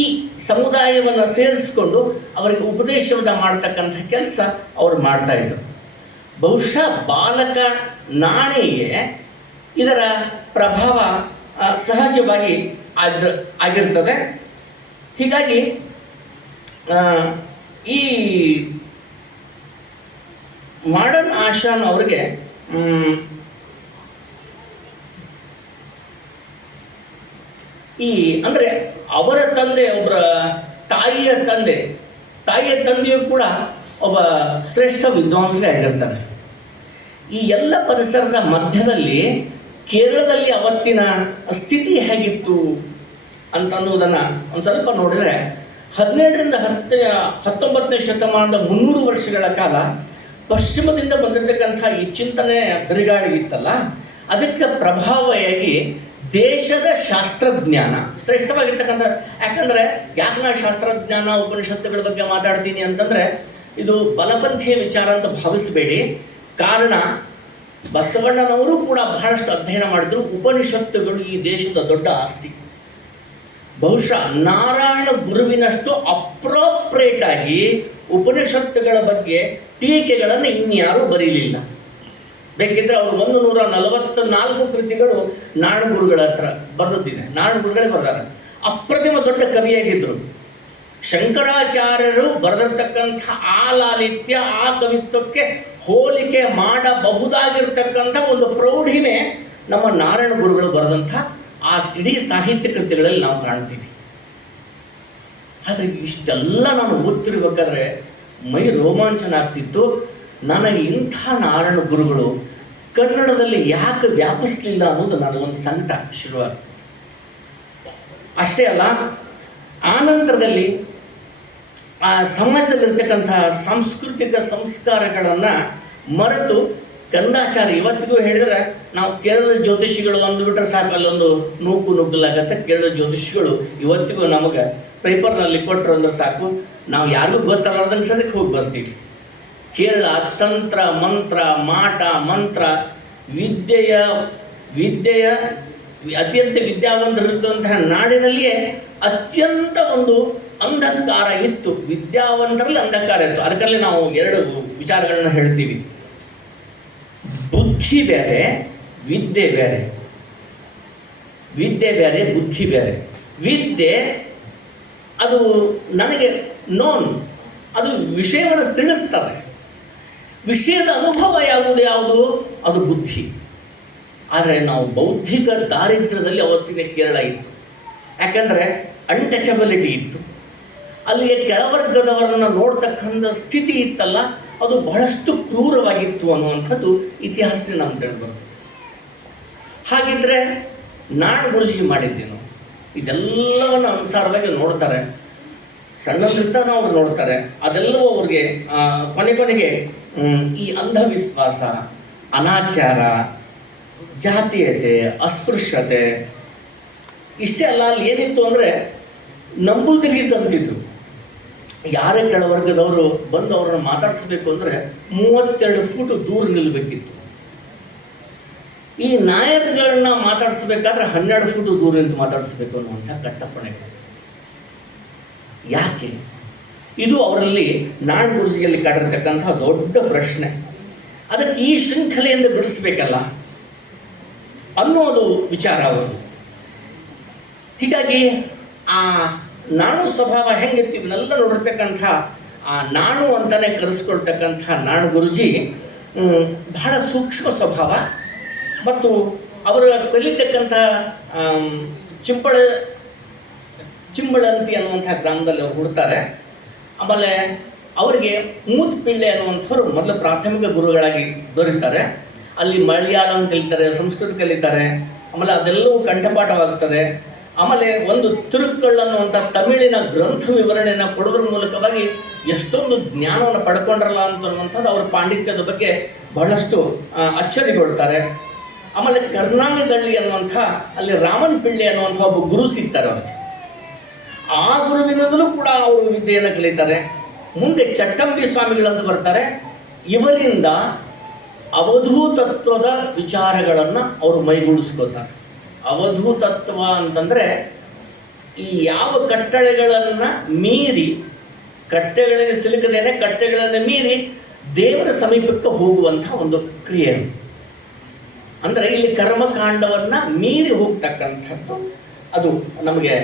ಸಮುದಾಯವನ್ನು ಸೇರಿಸಿಕೊಂಡು ಅವರಿಗೆ ಉಪದೇಶವನ್ನು ಮಾಡ್ತಕ್ಕಂಥ ಕೆಲಸ ಅವರು ಮಾಡ್ತಾ ಇದ್ರು. ಬಹುಶಃ ಬಾಲಕ ನಾಣಿಗೆ ಇದರ ಪ್ರಭಾವ ಸಹಜವಾಗಿ ಆಗಿರ್ತದೆ. ಹೀಗಾಗಿ ಈ ಮಾಡನ್ ಆಶಾನ್ ಅವರಿಗೆ ಅಂದರೆ ಅವರ ತಂದೆ ಒಬ್ಬರ ತಾಯಿಯ ತಂದೆಯು ಕೂಡ ಒಬ್ಬ ಶ್ರೇಷ್ಠ ವಿದ್ವಾಂಸರೇ ಆಗಿರ್ತಾರೆ. ಈ ಎಲ್ಲ ಪರಿಸರದ ಮಧ್ಯದಲ್ಲಿ ಕೇರಳದಲ್ಲಿ ಅವತ್ತಿನ ಸ್ಥಿತಿ ಹೇಗಿತ್ತು ಅಂತನ್ನುವುದನ್ನು ಒಂದು ಸ್ವಲ್ಪ ನೋಡಿದರೆ, 17ರಿಂದ 19ನೇ ಶತಮಾನದ 300 ವರ್ಷಗಳ ಕಾಲ ಪಶ್ಚಿಮದಿಂದ ಬಂದಿರತಕ್ಕಂಥ ಈ ಚಿಂತನೆ ಬಿರುಗಾಳಿ ಇತ್ತಲ್ಲ, ಅದಕ್ಕೆ ಪ್ರಭಾವಿಯಾಗಿ ದೇಶದ ಶಾಸ್ತ್ರಜ್ಞಾನ ಶ್ರೇಷ್ಠವಾಗಿರ್ತಕ್ಕಂಥ. ಯಾಕಂದರೆ ಯಾಕೆ ನಾನು ಶಾಸ್ತ್ರಜ್ಞಾನ ಉಪನಿಷತ್ತುಗಳ ಬಗ್ಗೆ ಮಾತಾಡ್ತೀನಿ ಅಂತಂದರೆ, ಇದು ಬಲಪಂಥೀಯ ವಿಚಾರ ಅಂತ ಭಾವಿಸಬೇಡಿ. ಕಾರಣ ಬಸವಣ್ಣನವರು ಕೂಡ ಬಹಳಷ್ಟು ಅಧ್ಯಯನ ಮಾಡಿದ್ರು. ಉಪನಿಷತ್ತುಗಳು ಈ ದೇಶದ ದೊಡ್ಡ ಆಸ್ತಿ. ಬಹುಶಃ ನಾರಾಯಣ ಗುರುವಿನಷ್ಟು ಅಪ್ರೋಪ್ರೇಟ್ ಆಗಿ ಉಪನಿಷತ್ತುಗಳ ಬಗ್ಗೆ ಟೀಕೆಗಳನ್ನು ಇನ್ಯಾರೂ ಬರೀಲಿಲ್ಲ. ಬೇಕಿದ್ರೆ ಅವರು 144 ಕೃತಿಗಳು ನಾಡಗುರುಗಳ ಹತ್ರ ಬರೆದಿದೆ. ನಾಡಗುರುಗಳೇ ಬರೆದಾರೆ. ಅಪ್ರತಿಮ ದೊಡ್ಡ ಕವಿಯಾಗಿದ್ದರು. ಶಂಕರಾಚಾರ್ಯರು ಬರೆದಿರ್ತಕ್ಕಂಥ ಆ ಲಾಲಿತ್ಯ, ಆ ಕವಿತ್ವಕ್ಕೆ ಹೋಲಿಕೆ ಮಾಡಬಹುದಾಗಿರ್ತಕ್ಕಂಥ ಒಂದು ಪ್ರೌಢಿಮೆ ನಮ್ಮ ನಾರಾಯಣ ಗುರುಗಳು ಬರೆದಂಥ ಆ ಇಡೀ ಸಾಹಿತ್ಯ ಕೃತಿಗಳಲ್ಲಿ ನಾವು ಕಾಣ್ತೀವಿ. ಆದರೆ ಇಷ್ಟೆಲ್ಲ ನಾನು ಓದ್ತಿರ್ಬೇಕಾದ್ರೆ ಮೈ ರೋಮಾಂಚನ ಆಗ್ತಿತ್ತು. ನನಗೆ ಇಂಥ ನಾರಾಯಣ ಗುರುಗಳು ಕನ್ನಡದಲ್ಲಿ ಯಾಕೆ ವ್ಯಾಪಿಸಲಿಲ್ಲ ಅನ್ನೋದು ನನಗೊಂದು ಸಂಕಟ ಶುರುವಾಗ್ತದೆ. ಅಷ್ಟೇ ಅಲ್ಲ, ಆನಂತರದಲ್ಲಿ ಆ ಸಮಾಜದಲ್ಲಿರ್ತಕ್ಕಂಥ ಸಾಂಸ್ಕೃತಿಕ ಸಂಸ್ಕಾರಗಳನ್ನು ಮರೆತು ಕಂದಾಚಾರ ಇವತ್ತಿಗೂ ಹೇಳಿದರೆ, ನಾವು ಕೇರಳದ ಜ್ಯೋತಿಷಿಗಳು ಅಂದುಬಿಟ್ರೆ ಸಾಕು, ಅಲ್ಲೊಂದು ನುಗ್ಗಲಾಗತ್ತೆ. ಕೇರಳದ ಜ್ಯೋತಿಷಿಗಳು ಇವತ್ತಿಗೂ ನಮಗೆ ಪೇಪರ್ನಲ್ಲಿ ಕೊಟ್ಟರು ಅಂದ್ರೆ ಸಾಕು, ನಾವು ಯಾರಿಗೂ ಗೊತ್ತಾಗದಂಗೆ ಸದಕ್ಕೆ ಹೋಗಿ ಬರ್ತೀವಿ. ಕೇರಳ ತಂತ್ರ ಮಂತ್ರ ಮಾಟ ಮಂತ್ರ ವಿದ್ಯೆಯ ಅತ್ಯಂತ ವಿದ್ಯಾವಂತರಿದ್ದಂತಹ ನಾಡಿನಲ್ಲಿಯೇ ಅತ್ಯಂತ ಒಂದು ಅಂಧಕಾರ ಇತ್ತು. ವಿದ್ಯಾವಂತರಲ್ಲಿ ಅಂಧಕಾರ ಇತ್ತು. ಅದಕ್ಕಲ್ಲಿ ನಾವು 2 ವಿಚಾರಗಳನ್ನ ಹೇಳ್ತೀವಿ. ಬುದ್ಧಿ ಬೇರೆ, ವಿದ್ಯೆ ಬೇರೆ. ವಿದ್ಯೆ ಬೇರೆ, ಬುದ್ಧಿ ಬೇರೆ. ವಿದ್ಯೆ ಅದು ನನಗೆ ನೋನ್, ಅದು ವಿಷಯವನ್ನು ತಿಳಿಸ್ತದೆ. ವಿಷಯದ ಅನುಭವ ಯಾವುದು ಅದು ಬುದ್ಧಿ. ಆದರೆ ನಾವು ಬೌದ್ಧಿಕ ದಾರಿದ್ರ್ಯದಲ್ಲಿ ಅವತ್ತಿನ ಕೇರಳ ಇತ್ತು. ಯಾಕಂದರೆ ಅನ್ಟಚಬಿಲಿಟಿ ಇತ್ತು. ಅಲ್ಲಿಗೆ ಕೆಳವರ್ಗದವರನ್ನು ನೋಡ್ತಕ್ಕಂಥ ಸ್ಥಿತಿ ಇತ್ತಲ್ಲ, ಅದು ಬಹಳಷ್ಟು ಕ್ರೂರವಾಗಿತ್ತು ಅನ್ನುವಂಥದ್ದು ಇತಿಹಾಸದಲ್ಲಿ ನಮ್ಗೆ ತಿಳಿದುಬರ್ತದೆ. ಹಾಗಿದ್ರೆ ನಾಡು ಗುರುಜಿ ಮಾಡಿದ್ದೇನು? ಇದೆಲ್ಲವನ್ನು ಅನುಸಾರವಾಗಿ ನೋಡ್ತಾರೆ. ಸಣ್ಣದ್ರಿಂದ ಅವ್ರು ನೋಡ್ತಾರೆ. ಅದೆಲ್ಲವೂ ಅವ್ರಿಗೆ ಕೊನೆಗೆ ಈ ಅಂಧವಿಶ್ವಾಸ, ಅನಾಚಾರ, ಜಾತೀಯತೆ, ಅಸ್ಪೃಶ್ಯತೆ ಇಷ್ಟೇ ಅಲ್ಲ, ಅಲ್ಲಿ ಏನಿತ್ತು ಅಂದರೆ ನಂಬೂದಿರೀಸ್ ಅಂತಿದ್ರು. ಯಾರೇ ಕೆಳವರ್ಗದವರು ಬಂದು ಅವ್ರನ್ನ ಮಾತಾಡಿಸ್ಬೇಕು ಅಂದರೆ 32 ಫೂಟ್ ದೂರ ನಿಲ್ಲಬೇಕಿತ್ತು. ಈ ನಾಯರ್ಗಳನ್ನ ಮಾತಾಡಿಸ್ಬೇಕಾದ್ರೆ 12 ಫೂಟ್ ದೂರ ನಿಂತು ಮಾತಾಡಿಸ್ಬೇಕು ಅನ್ನುವಂಥ ಕಟ್ಟಪ್ಪಣೆ. ಯಾಕೆ? ಇದು ಅವರಲ್ಲಿ ನಾಡು ಗುರುಜಿಯಲ್ಲಿ ಕಾಡಿರ್ತಕ್ಕಂಥ ದೊಡ್ಡ ಪ್ರಶ್ನೆ. ಅದಕ್ಕೆ ಈ ಶೃಂಖಲೆಯಿಂದ ಬಿಡಿಸ್ಬೇಕಲ್ಲ ಅನ್ನೋದು ವಿಚಾರ ಅವರು. ಹೀಗಾಗಿ ಆ ನಾಡು ಸ್ವಭಾವ ಹೆಂಗಿತ್ತು ಇವನ್ನೆಲ್ಲ ನೋಡಿರ್ತಕ್ಕಂಥ ಆ ನಾಡು ಅಂತಲೇ ಕರೆಸ್ಕೊಳ್ತಕ್ಕಂಥ ನಾಡು ಗುರುಜಿ ಬಹಳ ಸೂಕ್ಷ್ಮ ಸ್ವಭಾವ. ಮತ್ತು ಅವರು ಕಲಿತಕ್ಕಂಥ ಚಿಂಬಳಂತಿ ಅನ್ನುವಂಥ ಗ್ರಾಮದಲ್ಲಿ ಅವ್ರು ಹುಡ್ತಾರೆ. ಆಮೇಲೆ ಅವರಿಗೆ ಮೂತ್ ಪಿಳ್ಳೆ ಅನ್ನುವಂಥವ್ರು ಮೊದಲು ಪ್ರಾಥಮಿಕ ಗುರುಗಳಾಗಿ ದೊರೀತಾರೆ. ಅಲ್ಲಿ ಮಲಯಾಳಂ ಕಲಿತಾರೆ, ಸಂಸ್ಕೃತ ಕಲಿತಾರೆ. ಆಮೇಲೆ ಅದೆಲ್ಲವೂ ಕಂಠಪಾಠವಾಗ್ತದೆ. ಆಮೇಲೆ ಒಂದು ತಿರುಕ್ಕಳ್ ಅನ್ನುವಂಥ ತಮಿಳಿನ ಗ್ರಂಥ ವಿವರಣೆಯನ್ನು ಕೊಡೋದ್ರ ಮೂಲಕವಾಗಿ ಎಷ್ಟೊಂದು ಜ್ಞಾನವನ್ನು ಪಡ್ಕೊಂಡ್ರಲ್ಲ ಅಂತನ್ನುವಂಥದ್ದು ಅವರ ಪಾಂಡಿತ್ಯದ ಬಗ್ಗೆ ಬಹಳಷ್ಟು ಅಚ್ಚರಿಗೊಳ್ತಾರೆ. ಆಮೇಲೆ ಕರ್ನಾಟಕದಲ್ಲಿ ಅನ್ನುವಂಥ ಅಲ್ಲಿ ರಾಮನ್ ಪಿಳ್ಳೆ ಅನ್ನುವಂಥ ಒಬ್ಬ ಗುರು ಸಿಗ್ತಾರೆ ಅವ್ರಿಗೆ. ಆ ಗುರುವಿನಲ್ಲೂ ಕೂಡ ಅವರು ವಿದ್ಯೆಯನ್ನು ಕಲಿತಾರೆ. ಮುಂದೆ ಚಟ್ಟಂಬಿ ಸ್ವಾಮಿಗಳಂತ ಬರ್ತಾರೆ. ಇವರಿಂದ ಅವಧೂತತ್ವದ ವಿಚಾರಗಳನ್ನು ಅವರು ಮೈಗೂಡಿಸ್ಕೋತಾರೆ. ಅವಧೂತತ್ವ ಅಂತಂದರೆ ಈ ಯಾವ ಕಟ್ಟಳೆಗಳನ್ನು ಮೀರಿ, ಕಟ್ಟೆಗಳಿಗೆ ಸಿಲುಕದೇನೆ ಕಟ್ಟೆಗಳನ್ನು ಮೀರಿ ದೇವರ ಸಮೀಪಕ್ಕೆ ಹೋಗುವಂಥ ಒಂದು ಕ್ರಿಯೆ. ಅಂದರೆ ಇಲ್ಲಿ ಕರ್ಮಕಾಂಡವನ್ನು ಮೀರಿ ಹೋಗ್ತಕ್ಕಂಥದ್ದು ಅದು ನಮಗೆ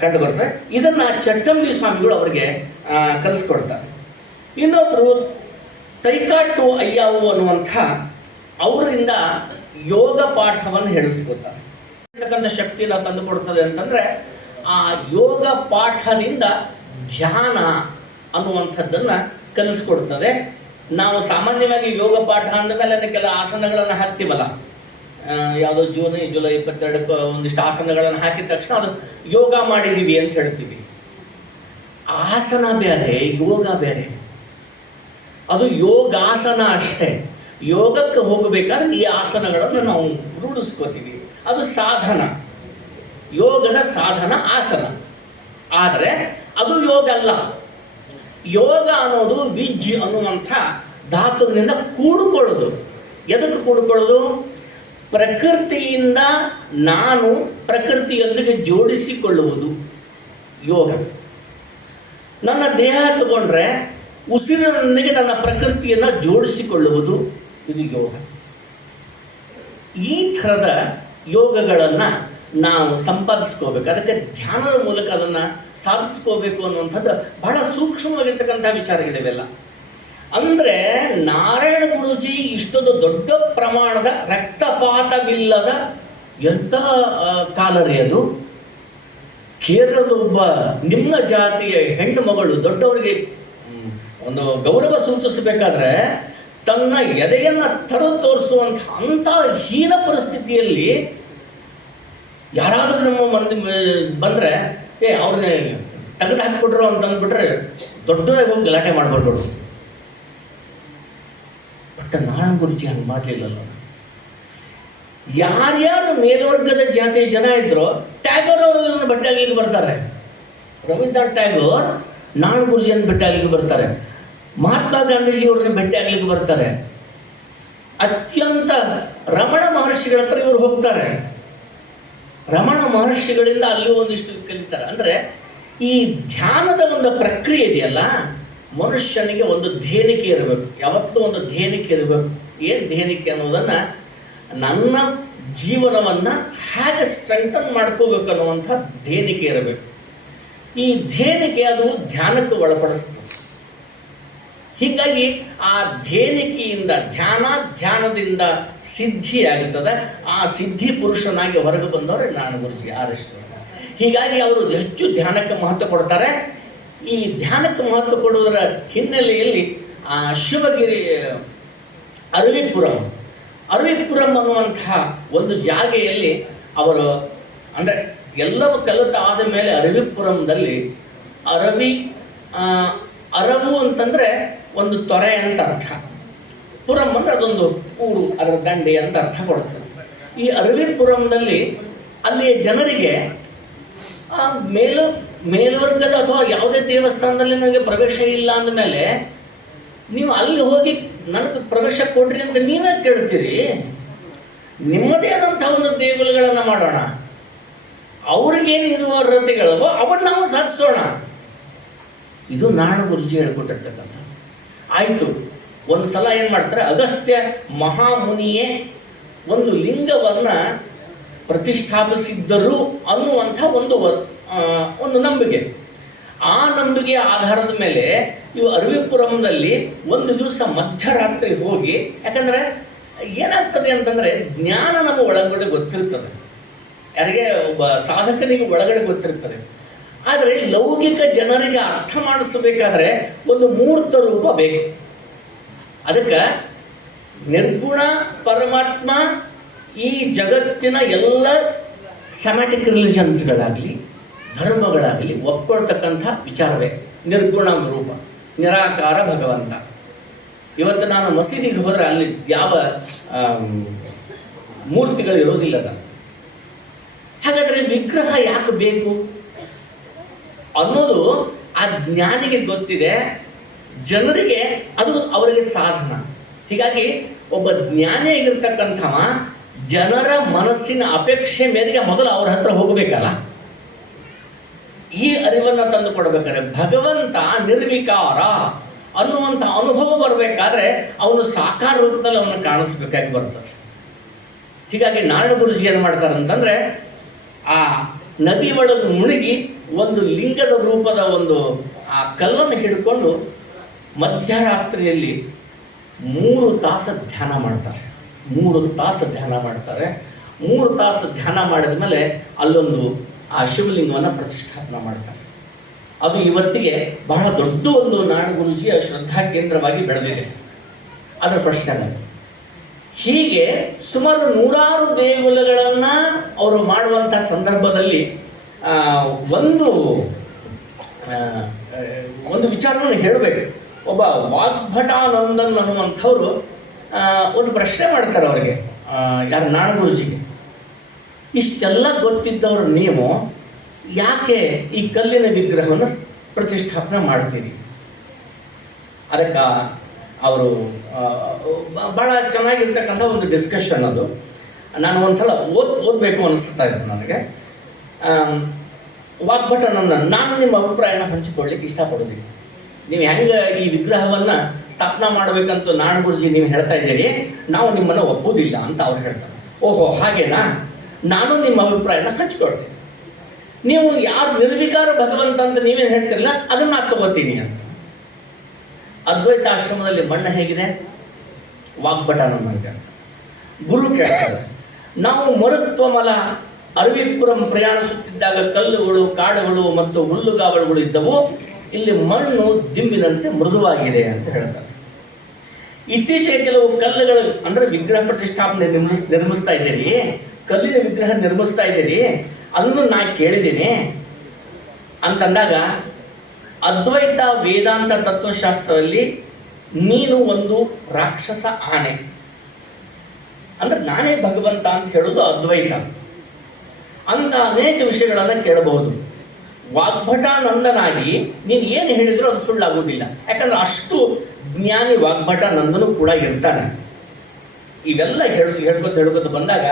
ಕಂಡು ಬರ್ತದೆ. ಇದನ್ನು ಚಟ್ಟಂಬಿ ಸ್ವಾಮಿಗಳು ಅವರಿಗೆ ಕಲಿಸ್ಕೊಡ್ತಾರೆ. ಇನ್ನೊಬ್ಬರು ತೈಕಾಟು ಅಯ್ಯಾವು ಅನ್ನುವಂಥ ಅವರಿಂದ ಯೋಗ ಪಾಠವನ್ನು ಹೇಳಿಸ್ಕೊತಾರೆ. ಶಕ್ತಿನ ತಂದು ಕೊಡ್ತದೆ ಅಂತಂದರೆ ಆ ಯೋಗ ಪಾಠದಿಂದ ಧ್ಯಾನ ಅನ್ನುವಂಥದ್ದನ್ನು ಕಲಿಸ್ಕೊಡ್ತದೆ. ನಾವು ಸಾಮಾನ್ಯವಾಗಿ ಯೋಗ ಪಾಠ ಅಂದಮೇಲೆ ಕೆಲ ಆಸನಗಳನ್ನು ಹಾಕ್ತೀವಲ್ಲ, ಯಾವುದೋ ಜುಲೈ 22 ಒಂದಿಷ್ಟು ಆಸನಗಳನ್ನು ಹಾಕಿದ ತಕ್ಷಣ ಅದು ಯೋಗ ಮಾಡಿದ್ದೀವಿ ಅಂತ ಹೇಳ್ತೀವಿ. ಆಸನ ಬೇರೆ, ಯೋಗ ಬೇರೆ. ಅದು ಯೋಗಾಸನ ಅಷ್ಟೇ. ಯೋಗಕ್ಕೆ ಹೋಗಬೇಕಾದ್ರೆ ಈ ಆಸನಗಳನ್ನು ನಾವು ರೂಢಿಸ್ಕೋತೀವಿ. ಅದು ಸಾಧನ, ಯೋಗದ ಸಾಧನ ಆಸನ. ಆದರೆ ಅದು ಯೋಗ ಅಲ್ಲ. ಯೋಗ ಅನ್ನೋದು ವಿಜ್ ಅನ್ನುವಂಥ ಧಾತುವಿನಿಂದ ಕೂಡಿಕೊಳ್ಳೋದು. ಎದಕ್ಕೆ ಕೂಡಿಕೊಳ್ಳೋದು? ಪ್ರಕೃತಿಯಿಂದ ನಾನು ಪ್ರಕೃತಿಯೊಂದಿಗೆ ಜೋಡಿಸಿಕೊಳ್ಳುವುದು ಯೋಗ. ನನ್ನ ದೇಹ ತಗೊಂಡ್ರೆ ಉಸಿರಿನೊಂದಿಗೆ ನನ್ನ ಪ್ರಕೃತಿಯನ್ನು ಜೋಡಿಸಿಕೊಳ್ಳುವುದು, ಇದು ಯೋಗ. ಈ ಥರದ ಯೋಗಗಳನ್ನು ನಾವು ಸಂಪಾದಿಸ್ಕೋಬೇಕು. ಅದಕ್ಕೆ ಧ್ಯಾನದ ಮೂಲಕ ಅದನ್ನು ಸಾಧಿಸ್ಕೋಬೇಕು ಅನ್ನುವಂಥದ್ದು ಬಹಳ ಸೂಕ್ಷ್ಮವಾಗಿರ್ತಕ್ಕಂಥ ವಿಚಾರಗಳಿವೆಲ್ಲ. ಅಂದರೆ ನಾರಾಯಣ ಗುರುಜಿ ಇಷ್ಟೊಂದು ದೊಡ್ಡ ಪ್ರಮಾಣದ ರಕ್ತಪಾತವಿಲ್ಲದ ಎಂಥ ಕಾಲರಿ ಅದು. ಕೇರಳದ ಒಬ್ಬ ನಿಮ್ನ ಜಾತಿಯ ಹೆಣ್ಣು ಮಗಳು ದೊಡ್ಡವರಿಗೆ ಒಂದು ಗೌರವ ಸೂಚಿಸಬೇಕಾದ್ರೆ ತನ್ನ ಎದೆಯನ್ನು ತೋರಿಸುವಂಥ ಅಂಥ ಹೀನ ಪರಿಸ್ಥಿತಿಯಲ್ಲಿ ಯಾರಾದರೂ ನಮ್ಮ ಮಂದಿ ಬಂದರೆ ಅವ್ರನ್ನ ತೆಗೆದು ಹಾಕಿಬಿಟ್ರು ಅಂತಂದ್ಬಿಟ್ರೆ ದೊಡ್ಡದಾಗಿ ಹೋಗಿ ಗಲಾಟೆ ಮಾಡಿಬಿಡ್ಬೋದು. ಬಟ್ ನಾರಾಯಣ ಗುರುಜಿ ಹಂಗೆ ಮಾಡಲಿಲ್ಲಲ್ಲ. ಯಾರ್ಯಾರು ಮೇಲ್ವರ್ಗದ ಜಾತಿಯ ಜನ ಇದ್ರೋ ಟ್ಯಾಗೋರ್ ಅವರನ್ನು ಭೇಟಿಯಾಗಲಿಕ್ಕೆ ಬರ್ತಾರೆ. ರವೀಂದ್ರನಾಥ್ ಟ್ಯಾಗೋರ್ ನಾರಾಯಣ ಗುರುಜಿಯನ್ನು ಭೇಟಿಯಾಗಲಿಕ್ಕೆ ಬರ್ತಾರೆ. ಮಹಾತ್ಮ ಗಾಂಧೀಜಿಯವ್ರನ್ನ ಭೇಟಿಯಾಗಲಿಕ್ಕೆ ಬರ್ತಾರೆ. ಅತ್ಯಂತ ರಮಣ ಮಹರ್ಷಿಗಳ ಹತ್ರ ಇವರು ಹೋಗ್ತಾರೆ. ರಮಣ ಮಹರ್ಷಿಗಳಿಂದ ಅಲ್ಲಿ ಒಂದಿಷ್ಟು ಕಲಿತಾರೆ. ಅಂದರೆ ಈ ಧ್ಯಾನದ ಒಂದು ಪ್ರಕ್ರಿಯೆ ಇದೆಯಲ್ಲ, ಮನುಷ್ಯನಿಗೆ ಒಂದು ಧ್ಯೇನಿಕೆ ಇರಬೇಕು. ಯಾವತ್ತೂ ಒಂದು ಧ್ಯೇನಿಕೆ ಇರಬೇಕು. ಏನು ಧ್ಯೇನಿಕೆ ಅನ್ನೋದನ್ನು ನನ್ನ ಜೀವನವನ್ನು ಹೇಗೆ ಸ್ಟ್ರೆಂಥನ್ ಮಾಡ್ಕೋಬೇಕು ಅನ್ನುವಂಥ ಧ್ಯೇನಿಕೆ ಇರಬೇಕು. ಈ ಧ್ಯೇನಿಕೆ ಅದು ಧ್ಯಾನಕ್ಕೆ ಒಳಪಡಿಸ್ತದೆ. ಹೀಗಾಗಿ ಆ ಧ್ಯೇನಿಕೆಯಿಂದ ಧ್ಯಾನದಿಂದ ಸಿದ್ಧಿ ಆಗುತ್ತದೆ. ಆ ಸಿದ್ಧಿ ಪುರುಷನಾಗಿ ಹೊರಗೆ ಬಂದವರು ನಾನು ಗುರುಜಿ RS. ಹೀಗಾಗಿ ಅವರು ಎಷ್ಟು ಧ್ಯಾನಕ್ಕೆ ಮಹತ್ವ ಕೊಡ್ತಾರೆ. ಈ ಧ್ಯಾನಕ್ಕೆ ಮಹತ್ವ ಕೊಡುವುದರ ಹಿನ್ನೆಲೆಯಲ್ಲಿ ಆ ಶಿವಗಿರಿ ಅರವಿಪುರಂ ಅನ್ನುವಂತಹ ಒಂದು ಜಾಗೆಯಲ್ಲಿ ಅವರು ಅಂದರೆ ಎಲ್ಲವೂ ಕಲಿತಾದ ಮೇಲೆ ಅರವಿಪುರಂದಲ್ಲಿ ಅರವು ಅಂತಂದರೆ ಒಂದು ತೊರೆ ಅಂತ ಅರ್ಥ, ಪುರಂ ಅಂದರೆ ಅದೊಂದು ಊರು, ಅದರ ದಂಡೆ ಅಂತ ಅರ್ಥ ಕೊಡ್ತಾರೆ. ಈ ಅರವಿಪುರಂದಲ್ಲಿ ಅಲ್ಲಿಯ ಜನರಿಗೆ ಮೇಲ್ವರ್ಗದ ಅಥವಾ ಯಾವುದೇ ದೇವಸ್ಥಾನದಲ್ಲಿ ನನಗೆ ಪ್ರವೇಶ ಇಲ್ಲ ಅಂದಮೇಲೆ ನೀವು ಅಲ್ಲಿ ಹೋಗಿ ನನಗೆ ಪ್ರವೇಶ ಕೊಡ್ರಿ ಅಂತ ನೀವೇ ಕೇಳ್ತೀರಿ. ನಿಮ್ಮದೇ ಆದಂಥ ಒಂದು ದೇಗುಲಗಳನ್ನು ಮಾಡೋಣ, ಅವ್ರಿಗೇನಿರುವ ಅರ್ಹತೆಗಳವೋ ಅವನ್ನ ನಾವು ಸಾಧಿಸೋಣ. ಇದು ನಾರಾಯಣ ಗುರುಜಿ ಹೇಳ್ಕೊಟ್ಟಿರ್ತಕ್ಕಂಥ. ಆಯಿತು, ಒಂದು ಸಲ ಏನು ಮಾಡ್ತಾರೆ, ಅಗಸ್ತ್ಯ ಮಹಾಮುನಿಯೇ ಒಂದು ಲಿಂಗವನ್ನು ಪ್ರತಿಷ್ಠಾಪಿಸಿದ್ದರು ಅನ್ನುವಂಥ ಒಂದು ನಂಬಿಕೆ. ಆ ನಂಬಿಕೆಯ ಆಧಾರದ ಮೇಲೆ ಇವು ಅರವಿಪುರಂನಲ್ಲಿ ಒಂದು ದಿವಸ ಮಧ್ಯರಾತ್ರಿ ಹೋಗಿ, ಯಾಕಂದರೆ ಏನಾಗ್ತದೆ ಅಂತಂದರೆ ಜ್ಞಾನ ನಮ್ಮ ಒಳಗಡೆ ಗೊತ್ತಿರ್ತದೆ, ಯಾರಿಗೆ ಒಬ್ಬ ಸಾಧಕನಿಗೆ ಒಳಗಡೆ ಗೊತ್ತಿರ್ತದೆ. ಆದರೆ ಲೌಕಿಕ ಜನರಿಗೆ ಅರ್ಥ ಮಾಡಿಸಬೇಕಾದ್ರೆ ಒಂದು ಮೂರ್ತ ರೂಪ ಬೇಕು. ಅದಕ್ಕೆ ನಿರ್ಗುಣ ಪರಮಾತ್ಮ ಈ ಜಗತ್ತಿನ ಎಲ್ಲ ಸೆಮ್ಯಾಟಿಕ್ ರಿಲಿಜನ್ಸ್ಗಳಾಗಲಿ ಧರ್ಮಗಳಾಗಲಿ ಒಪ್ಕೊಳ್ತಕ್ಕಂಥ ವಿಚಾರವೇ ನಿರ್ಗುಣ ರೂಪ, ನಿರಾಕಾರ ಭಗವಂತ. ಇವತ್ತು ನಾನು ಮಸೀದಿಗೆ ಹೋದರೆ ಅಲ್ಲಿ ಯಾವ ಮೂರ್ತಿಗಳು ಇರೋದಿಲ್ಲ. ಹಾಗಾದರೆ ವಿಗ್ರಹ ಯಾಕೆ ಬೇಕು ಅನ್ನೋದು ಆ ಜ್ಞಾನಿಗೆ ಗೊತ್ತಿದೆ, ಜನರಿಗೆ ಅದು ಅವರಿಗೆ ಸಾಧನ. ಹೀಗಾಗಿ ಒಬ್ಬ ಜ್ಞಾನಿಯಾಗಿರ್ತಕ್ಕಂಥವ ಜನರ ಮನಸ್ಸಿನ ಅಪೇಕ್ಷೆ ಮೇರೆಗೆ ಮೊದಲು ಅವ್ರ ಹತ್ರ ಹೋಗಬೇಕಲ್ಲ. ಈ ಅರಿವನ್ನು ತಂದು ಕೊಡಬೇಕಾದ್ರೆ ಭಗವಂತ ನಿರ್ವಿಕಾರ ಅನ್ನುವಂಥ ಅನುಭವ ಬರಬೇಕಾದ್ರೆ ಅವನು ಸಾಕಾರ ರೂಪದಲ್ಲಿ ಅವನು ಕಾಣಿಸ್ಬೇಕಾಗಿ ಬರ್ತದೆ. ಹೀಗಾಗಿ ನಾರಾಯಣ ಗುರುಜಿ ಏನು ಮಾಡ್ತಾರೆ ಅಂತಂದರೆ, ಆ ನದಿ ಒಳಗೆ ಮುಳುಗಿ ಒಂದು ಲಿಂಗದ ರೂಪದ ಒಂದು ಆ ಕಲ್ಲನ್ನು ಹಿಡ್ಕೊಂಡು ಮಧ್ಯರಾತ್ರಿಯಲ್ಲಿ 3 ತಾಸು ಧ್ಯಾನ ಮಾಡ್ತಾರೆ. 3 ತಾಸು ಧ್ಯಾನ ಮಾಡ್ತಾರೆ. 3 ತಾಸು ಧ್ಯಾನ ಮಾಡಿದ ಮೇಲೆ ಅಲ್ಲೊಂದು ಆ ಶಿವಲಿಂಗವನ್ನು ಪ್ರತಿಷ್ಠಾಪನೆ ಮಾಡ್ತಾರೆ. ಅದು ಇವತ್ತಿಗೆ ಬಹಳ ದೊಡ್ಡ ಒಂದು ನಾರಾಯಣ ಗುರುಜಿಯ ಶ್ರದ್ಧಾ ಕೇಂದ್ರವಾಗಿ ಬೆಳೆದಿದೆ. ಅದರ ಪ್ರಶ್ನೆ ಅಲ್ಲ. ಹೀಗೆ ಸುಮಾರು 100 ದೇಗುಲಗಳನ್ನು ಅವರು ಮಾಡುವಂಥ ಸಂದರ್ಭದಲ್ಲಿ ಒಂದು ವಿಚಾರವನ್ನು ಹೇಳಬೇಕು. ಒಬ್ಬ ವಾಗ್ಭಟಾನಂದನ್ ಅನ್ನುವಂಥವ್ರು ಒಂದು ಪ್ರಶ್ನೆ ಮಾಡ್ತಾರೆ ಅವರಿಗೆ, ಯಾರು ನಾರಾಯಣ ಗುರುಜಿಗೆ, ಇಷ್ಟೆಲ್ಲ ಗೊತ್ತಿದ್ದವರು ನೀವು ಯಾಕೆ ಈ ಕಲ್ಲಿನ ವಿಗ್ರಹವನ್ನು ಪ್ರತಿಷ್ಠಾಪನೆ ಮಾಡ್ತೀರಿ? ಅದಕ್ಕೆ ಅವರು ಭಾಳ ಚೆನ್ನಾಗಿರ್ತಕ್ಕಂಥ ಒಂದು ಡಿಸ್ಕಷನ್ ಅದು. ನಾನು ಒಂದು ಸಲ ಓದಬೇಕು ಅನಿಸ್ತಾ ಇತ್ತು ನನಗೆ. ವಾಗ್ಭಟನನ್ನು ನಾನು ನಿಮ್ಮ ಅಭಿಪ್ರಾಯನ ಹಂಚಿಕೊಳ್ಳಿಕ್ಕೆ ಇಷ್ಟಪಡೋದಿಲ್ಲ. ನೀವು ಹೆಂಗೆ ಈ ವಿಗ್ರಹವನ್ನು ಸ್ಥಾಪನಾ ಮಾಡಬೇಕಂತ ನಾರಾಯಣ ಗುರುಜಿ ನೀವು ಹೇಳ್ತಾ ಇದ್ದೀರಿ, ನಾವು ನಿಮ್ಮನ್ನು ಒಪ್ಪೋದಿಲ್ಲ ಅಂತ ಅವ್ರು ಹೇಳ್ತಾರೆ. ಓಹೋ ಹಾಗೇನಾ, ನಾನು ನಿಮ್ಮ ಅಭಿಪ್ರಾಯನ ಹಂಚ್ಕೊಳ್ತೀನಿ. ನೀವು ಯಾರು ನಿರ್ವಿಕಾರ ಭಗವಂತ ಅಂತ ನೀವೇನು ಹೇಳ್ತಿರಲ್ಲ ಅದನ್ನು ನಾನು ತಗೋತೀನಿ ಅಂತ. ಅದ್ವೈತ ಆಶ್ರಮದಲ್ಲಿ ಮಣ್ಣು ಹೇಗಿದೆ? ವಾಗ್ಭಟಾನಂದ ಗುರು ಕೇಳ್ತಾರೆ, ನಾವು ಮರುತ್ವಮಲ ಅರವಿಪುರಂ ಪ್ರಯಾಣಿಸುತ್ತಿದ್ದಾಗ ಕಲ್ಲುಗಳು, ಕಾಡುಗಳು ಮತ್ತು ಹುಲ್ಲುಗಾವಲುಗಳು ಇದ್ದವು. ಇಲ್ಲಿ ಮಣ್ಣು ದಿಂಬಿನಂತೆ ಮೃದುವಾಗಿದೆ ಅಂತ ಹೇಳ್ತಾರೆ. ಇತ್ತೀಚೆಗೆ ಕೆಲವು ಕಲ್ಲುಗಳು ಅಂದರೆ ವಿಗ್ರಹ ಪ್ರತಿಷ್ಠಾಪನೆ ನಿರ್ಮಿಸ್ತಾ ಇದ್ದೀರಿ, ಕಲ್ಲಿನ ವಿಗ್ರಹ ನಿರ್ಮಿಸ್ತಾ ಇದ್ದೀರಿ, ಅದನ್ನು ನಾನು ಕೇಳಿದ್ದೀನಿ ಅಂತಂದಾಗ, ಅದ್ವೈತ ವೇದಾಂತ ತತ್ವಶಾಸ್ತ್ರದಲ್ಲಿ ನೀನು ಒಂದು ರಾಕ್ಷಸ ಆನೆ, ಅಂದರೆ ನಾನೇ ಭಗವಂತ ಅಂತ ಹೇಳೋದು ಅದ್ವೈತ ಅಂತ ಅನೇಕ ವಿಷಯಗಳನ್ನು ಕೇಳಬಹುದು. ವಾಗ್ಭಟಾನಂದನಾಗಿ ನೀನು ಏನು ಹೇಳಿದರೂ ಅದು ಸುಳ್ಳಾಗುವುದಿಲ್ಲ. ಯಾಕಂದ್ರೆ ಅಷ್ಟು ಜ್ಞಾನಿ ವಾಗ್ಭಟಾನಂದನೂ ಕೂಡ ಇರ್ತಾನೆ. ಇವೆಲ್ಲ ಹೇಳ್ಕೊತ ಬಂದಾಗ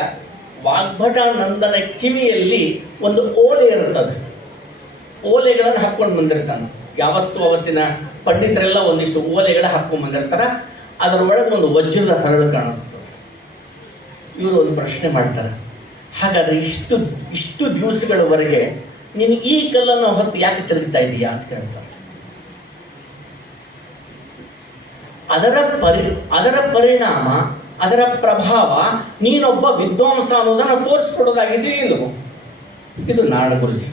ವಾಗ್ಭಟಾನಂದನ ಕಿವಿಯಲ್ಲಿ ಒಂದು ಓಲೆ ಇರುತ್ತದೆ. ಓಲೆಗಳನ್ನು ಹಾಕ್ಕೊಂಡು ಬಂದಿರ್ತಾನೆ. ಯಾವತ್ತೂ ಅವತ್ತಿನ ಪಂಡಿತರೆಲ್ಲ ಒಂದಿಷ್ಟು ಓಲೆಗಳ ಹಾಕ್ಕೊಂಡು ಬಂದಿರ್ತಾರೆ. ಅದರ ಒಳಗೆ ಒಂದು ವಜ್ರದ ಹರಳು ಕಾಣಿಸ್ತದೆ. ಇವರು ಒಂದು ಪ್ರಶ್ನೆ ಮಾಡ್ತಾರೆ, ಹಾಗಾದರೆ ಇಷ್ಟು ದಿವಸಗಳವರೆಗೆ ನೀನು ಈ ಕಲ್ಲನ್ನು ಹೊತ್ತು ಯಾಕೆ ತಿರುಗ್ತಾ ಇದೀಯಾ ಅಂತ ಕೇಳ್ತಾರೆ. ಅದರ ಪರಿಣಾಮ, ಅದರ ಪ್ರಭಾವ ನೀನೊಬ್ಬ ವಿದ್ವಾಂಸ ಅನ್ನೋದನ್ನು ತೋರಿಸ್ಕೊಡೋದಾಗಿದೆಯೋ ಇಲ್ಲವೋ? ಇದು ನಾರಾಯಣ ಗುರುಜಿ.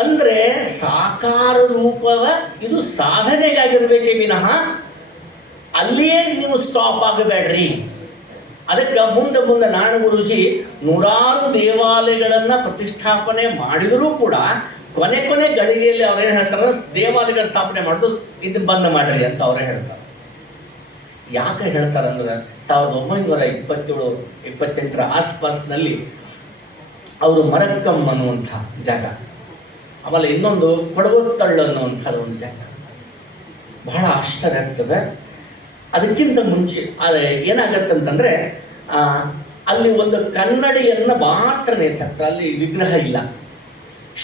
ಅಂದರೆ ಸಾಕಾರ ರೂಪವ ಇದು ಸಾಧನೆಗಾಗಿರ್ಬೇಕೇ ವಿನಃ ಅಲ್ಲಿಯೇ ನೀವು ಸ್ಟಾಪ್ ಆಗಬೇಡ್ರಿ. ಅದಕ್ಕೆ ಮುಂದೆ ನಾರಾಯಣ ಗುರುಜಿ ನೂರಾರು ದೇವಾಲಯಗಳನ್ನು ಪ್ರತಿಷ್ಠಾಪನೆ ಮಾಡಿದರೂ ಕೂಡ ಕೊನೆ ಗಳಿಗೆಯಲ್ಲಿ ಅವ್ರೇನು ಹೇಳ್ತಾರೆ, ದೇವಾಲಯಗಳ ಸ್ಥಾಪನೆ ಮಾಡೋದು ಇದನ್ನು ಬಂದ್ ಮಾಡಿರಿ ಅಂತ ಅವರೇ ಹೇಳ್ತಾರೆ. ಯಾಕೆ ಹೇಳ್ತಾರೆ ಅಂದ್ರೆ 1927-28 ಆಸ್ಪಾಸ್ನಲ್ಲಿ ಅವರು ಮರಕ್ಕಂ ಅನ್ನುವಂಥ ಜಾಗ, ಆಮೇಲೆ ಇನ್ನೊಂದು ಕೊಡಗೊತ್ತಳ್ಳು ಅನ್ನುವಂಥದ್ದು ಒಂದು ಜಾಗ, ಬಹಳ ಆಶ್ಚರ್ಯ ಆಗ್ತದೆ. ಅದಕ್ಕಿಂತ ಮುಂಚೆ ಏನಾಗತ್ತೆ ಅಂತಂದರೆ ಅಲ್ಲಿ ಒಂದು ಕನ್ನಡಿಯನ್ನು ಮಾತ್ರ ನೇತಾಡ್ತಾರೆ. ಅಲ್ಲಿ ವಿಗ್ರಹ ಇಲ್ಲ,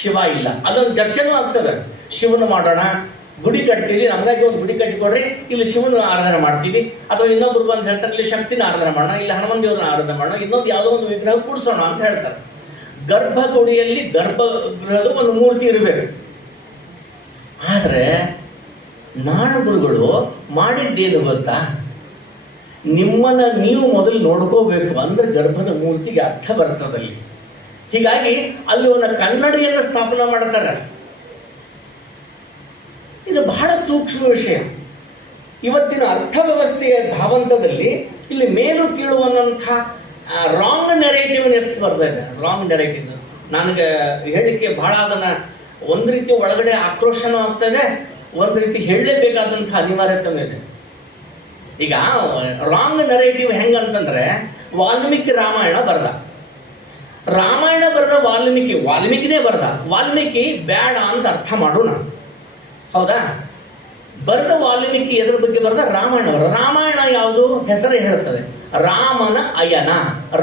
ಶಿವ ಇಲ್ಲ. ಅಲ್ಲೊಂದು ಚರ್ಚೆನೂ ಆಗ್ತದೆ, ಶಿವನ ಮಾಡೋಣ, ಗುಡಿ ಕಟ್ತೀವಿ, ನಮಗಾಗಿ ಒಂದು ಗುಡಿ ಕಟ್ಟಿಕೊಡ್ರಿ, ಇಲ್ಲಿ ಶಿವನ ಆರಾಧನೆ ಮಾಡ್ತೀವಿ. ಅಥವಾ ಇನ್ನೊಬ್ರು ಬಂದು ಹೇಳ್ತಾರೆ ಇಲ್ಲಿ ಶಕ್ತಿನ ಆರಾಧನೆ ಮಾಡೋಣ, ಇಲ್ಲಿ ಹನುಮಂತ ದೇವ್ರನ್ನ ಆರಾಧನೆ ಮಾಡೋಣ, ಇನ್ನೊಂದು ಯಾವುದೋ ಒಂದು ವಿಗ್ರಹ ಕೂಡಿಸೋಣ ಅಂತ ಹೇಳ್ತಾರೆ. ಗರ್ಭಗುಡಿಯಲ್ಲಿ ಗರ್ಭಗೃಹದ ಒಂದು ಮೂರ್ತಿ ಇರಬೇಕು. ಆದರೆ ನಾರಾಯಣ ಗುರುಗಳು ಮಾಡಿದ್ದೇನು ಗೊತ್ತಾ? ನಿಮ್ಮನ್ನು ನೀವು ಮೊದಲು ನೋಡ್ಕೋಬೇಕು, ಅಂದರೆ ಗರ್ಭದ ಮೂರ್ತಿಗೆ ಅರ್ಥ ಬರ್ತದಲ್ಲಿ. ಹೀಗಾಗಿ ಅಲ್ಲಿ ಒಂದು ಕನ್ನಡಿಯನ್ನು ಸ್ಥಾಪನೆ ಮಾಡ್ತಾರೆ. ಇದು ಬಹಳ ಸೂಕ್ಷ್ಮ ವಿಷಯ. ಇವತ್ತಿನ ಅರ್ಥವ್ಯವಸ್ಥೆಯ ಧಾವಂತದಲ್ಲಿ ಇಲ್ಲಿ ಮೇಲು ಕೀಳು ಅನ್ನೋಂಥ ರಾಂಗ್ ನೆರೇಟಿವ್ನೆಸ್ ಬರ್ತಾ ಇದೆ. ರಾಂಗ್ ನೆರೇಟಿವ್ನೆಸ್ ನನಗೆ ಹೇಳಲಿಕ್ಕೆ ಬಹಳ ಅದನ್ನು ಒಂದು ರೀತಿ ಒಳಗಡೆ ಆಕ್ರೋಶನೂ ಆಗ್ತಾಯಿದೆ, ಒಂದು ರೀತಿ ಹೇಳಲೇಬೇಕಾದಂಥ ಅನಿವಾರ್ಯತೆಯೂ ಇದೆ. ಈಗ ರಾಂಗ್ ನೆರೇಟಿವ್ ಹೆಂಗಂತಂದರೆ, ವಾಲ್ಮೀಕಿ ರಾಮಾಯಣ ಬರೆದ ವಾಲ್ಮೀಕಿನೇ ಬರೆದ. ವಾಲ್ಮೀಕಿ ಬೇಡ ಅಂತ ಅರ್ಥ ಮಾಡೋಣ, ಹೌದಾ? ಬರೆದ ವಾಲ್ಮೀಕಿ ಎದ್ರ ಬಗ್ಗೆ ಬರೆದ? ರಾಮಾಯಣ ಬರೆದ. ರಾಮಾಯಣ ಯಾವುದು? ಹೆಸರೇ ಹೇಳ್ತದೆ, ರಾಮನ ಅಯನ,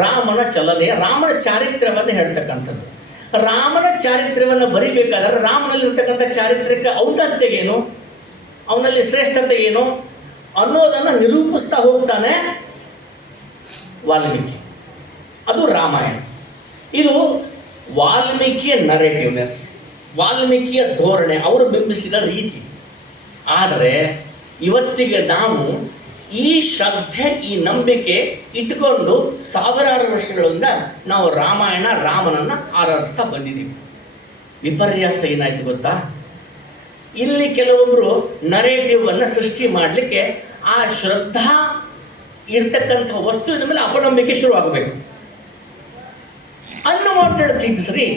ರಾಮನ ಚಲನೆ, ರಾಮನ ಚಾರಿತ್ರ್ಯವನ್ನು ಹೇಳ್ತಕ್ಕಂಥದ್ದು. ರಾಮನ ಚಾರಿತ್ರ್ಯವನ್ನು ಬರಿಬೇಕಾದ್ರೆ ರಾಮನಲ್ಲಿರ್ತಕ್ಕಂಥ ಚಾರಿತ್ರ್ಯಕ ಔನ್ನತ್ಯಗೇನು, ಅವನಲ್ಲಿ ಶ್ರೇಷ್ಠತೆ ಏನು ಅನ್ನೋದನ್ನು ನಿರೂಪಿಸ್ತಾ ಹೋಗ್ತಾನೆ ವಾಲ್ಮೀಕಿ. ಅದು ರಾಮಾಯಣ. ಇದು ವಾಲ್ಮೀಕಿಯ ನರೇಟಿವ್ನೆಸ್, ವಾಲ್ಮೀಕಿಯ ಧೋರಣೆ, ಅವರು ಬಿಂಬಿಸಿದ ರೀತಿ. ಆದರೆ ಇವತ್ತಿಗೆ ನಾವು ಈ ಶ್ರದ್ಧೆ, ಈ ನಂಬಿಕೆ ಇಟ್ಕೊಂಡು ಸಾವಿರಾರು ವರ್ಷಗಳಿಂದ ನಾವು ರಾಮನನ್ನು ಆರಾಧಿಸ್ತಾ ಬಂದಿದ್ದೀವಿ. ವಿಪರ್ಯಾಸ ಏನಾಯ್ತು ಗೊತ್ತಾ? ಇಲ್ಲಿ ಕೆಲವೊಬ್ಬರು ನರೇಟಿವನ್ನು ಸೃಷ್ಟಿ ಮಾಡಲಿಕ್ಕೆ ಆ ಶ್ರದ್ಧಾ ಇರ್ತಕ್ಕಂಥ ವಸ್ತುವಿನ ಮೇಲೆ ಅಪನಂಬಿಕೆ ಶುರುವಾಗಬೇಕು. ಅನ್ವಾಂಟೆಡ್ ಥಿಂಗ್ಸ್ ರೀ.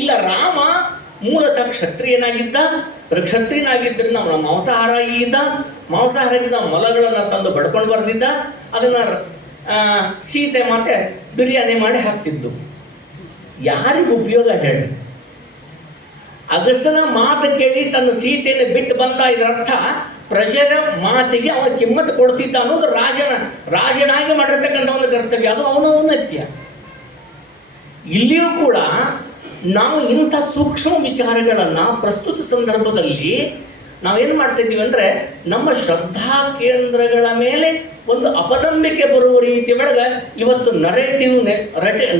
ಇಲ್ಲ, ರಾಮ ಮೂಲತಃ ಕ್ಷತ್ರಿಯನಾಗಿದ್ದ ಅವನ ಮಾಂಸಾಹಾರ ಮೊಲಗಳನ್ನು ತಂದು ಬಡ್ಕೊಂಡು ಬರ್ದಿದ್ದ. ಅದನ್ನು ಸೀತೆ ಮತ್ತೆ ಬಿರಿಯಾನಿ ಮಾಡಿ ಹಾಕ್ತಿದ್ದು. ಯಾರಿಗೂ ಉಪಯೋಗ ಹೇಳಿ? ಅಗಸನ ಮಾತು ಕೇಳಿ ತನ್ನ ಸೀತೆಯನ್ನು ಬಿಟ್ಟು ಬಂದ. ಇದರರ್ಥ ಪ್ರಜೆಯ ಮಾತಿಗೆ ಅವನ ಕಿಮ್ಮತ್ತು ಕೊಡ್ತಿದ್ದ ಅನ್ನೋದು ರಾಜನಾಗಿ ಮಾಡಿರ್ತಕ್ಕಂಥ ಒಂದು ಕರ್ತವ್ಯ, ಅದು ಅವನ ಔನ್ನತ್ಯ. ಇಲ್ಲಿಯೂ ಕೂಡ ನಾವು ಇಂಥ ಸೂಕ್ಷ್ಮ ವಿಚಾರಗಳನ್ನು ಪ್ರಸ್ತುತ ಸಂದರ್ಭದಲ್ಲಿ ನಾವೇನು ಮಾಡ್ತಿದ್ದೀವಿ ಅಂದರೆ, ನಮ್ಮ ಶ್ರದ್ಧಾ ಕೇಂದ್ರಗಳ ಮೇಲೆ ಒಂದು ಅಪನಂಬಿಕೆ ಬರುವ ರೀತಿ ಒಳಗೆ ಇವತ್ತು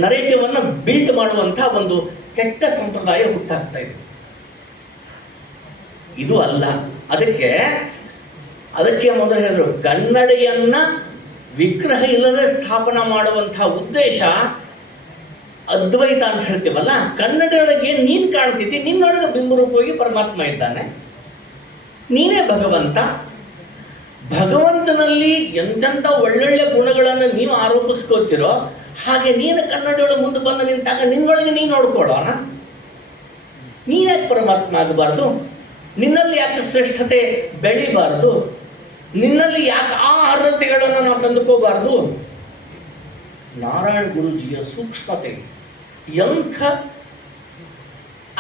ನರೇಟಿವನ್ನು ಬಿಲ್ಡ್ ಮಾಡುವಂಥ ಒಂದು ಕೆಟ್ಟ ಸಂಪ್ರದಾಯ ಹುಟ್ಟಾಗ್ತಾ ಇದೆ. ಇದು ಅಲ್ಲ. ಅದಕ್ಕೆ ಮೊದಲು ಹೇಳಿದ್ರು, ಕನ್ನಡಿಯನ್ನು ವಿಗ್ರಹ ಇಲ್ಲದೆ ಸ್ಥಾಪನೆ ಮಾಡುವಂಥ ಉದ್ದೇಶ ಅದ್ವೈತ ಅಂತ ಹೇಳ್ತೀವಲ್ಲ. ಕನ್ನಡಿಯೊಳಗೆ ನೀನು ಕಾಣ್ತಿದ್ದಿ, ನಿನ್ನೊಳಗೆ ಬಿಂಬರೂಪವಾಗಿ ಪರಮಾತ್ಮ ಇದ್ದಾನೆ, ನೀನೇ ಭಗವಂತ. ಭಗವಂತನಲ್ಲಿ ಎಂತೆಂಥ ಒಳ್ಳೊಳ್ಳೆ ಗುಣಗಳನ್ನು ನೀವು ಆರೋಪಿಸ್ಕೋತಿರೋ ಹಾಗೆ ನೀನು ಕನ್ನಡಿಯೊಳಗೆ ಮುಂದೆ ಬಂದು ನಿಂತಾಗ ನಿನ್ನೊಳಗೆ ನೀನು ನೋಡ್ಕೊಳ್ಳೋಣ. ನೀನ್ಯಾಕೆ ಪರಮಾತ್ಮ ಆಗಬಾರ್ದು? ನಿನ್ನಲ್ಲಿ ಯಾಕೆ ಶ್ರೇಷ್ಠತೆ ಬೆಳಿಬಾರ್ದು? ನಿನ್ನಲ್ಲಿ ಯಾಕೆ ಆ ಅರ್ಹತೆಗಳನ್ನು ನಾವು ತಂದುಕೋಬಾರ್ದು? ನಾರಾಯಣ ಗುರುಜಿಯ ಸೂಕ್ಷ್ಮತೆ ಎಂಥ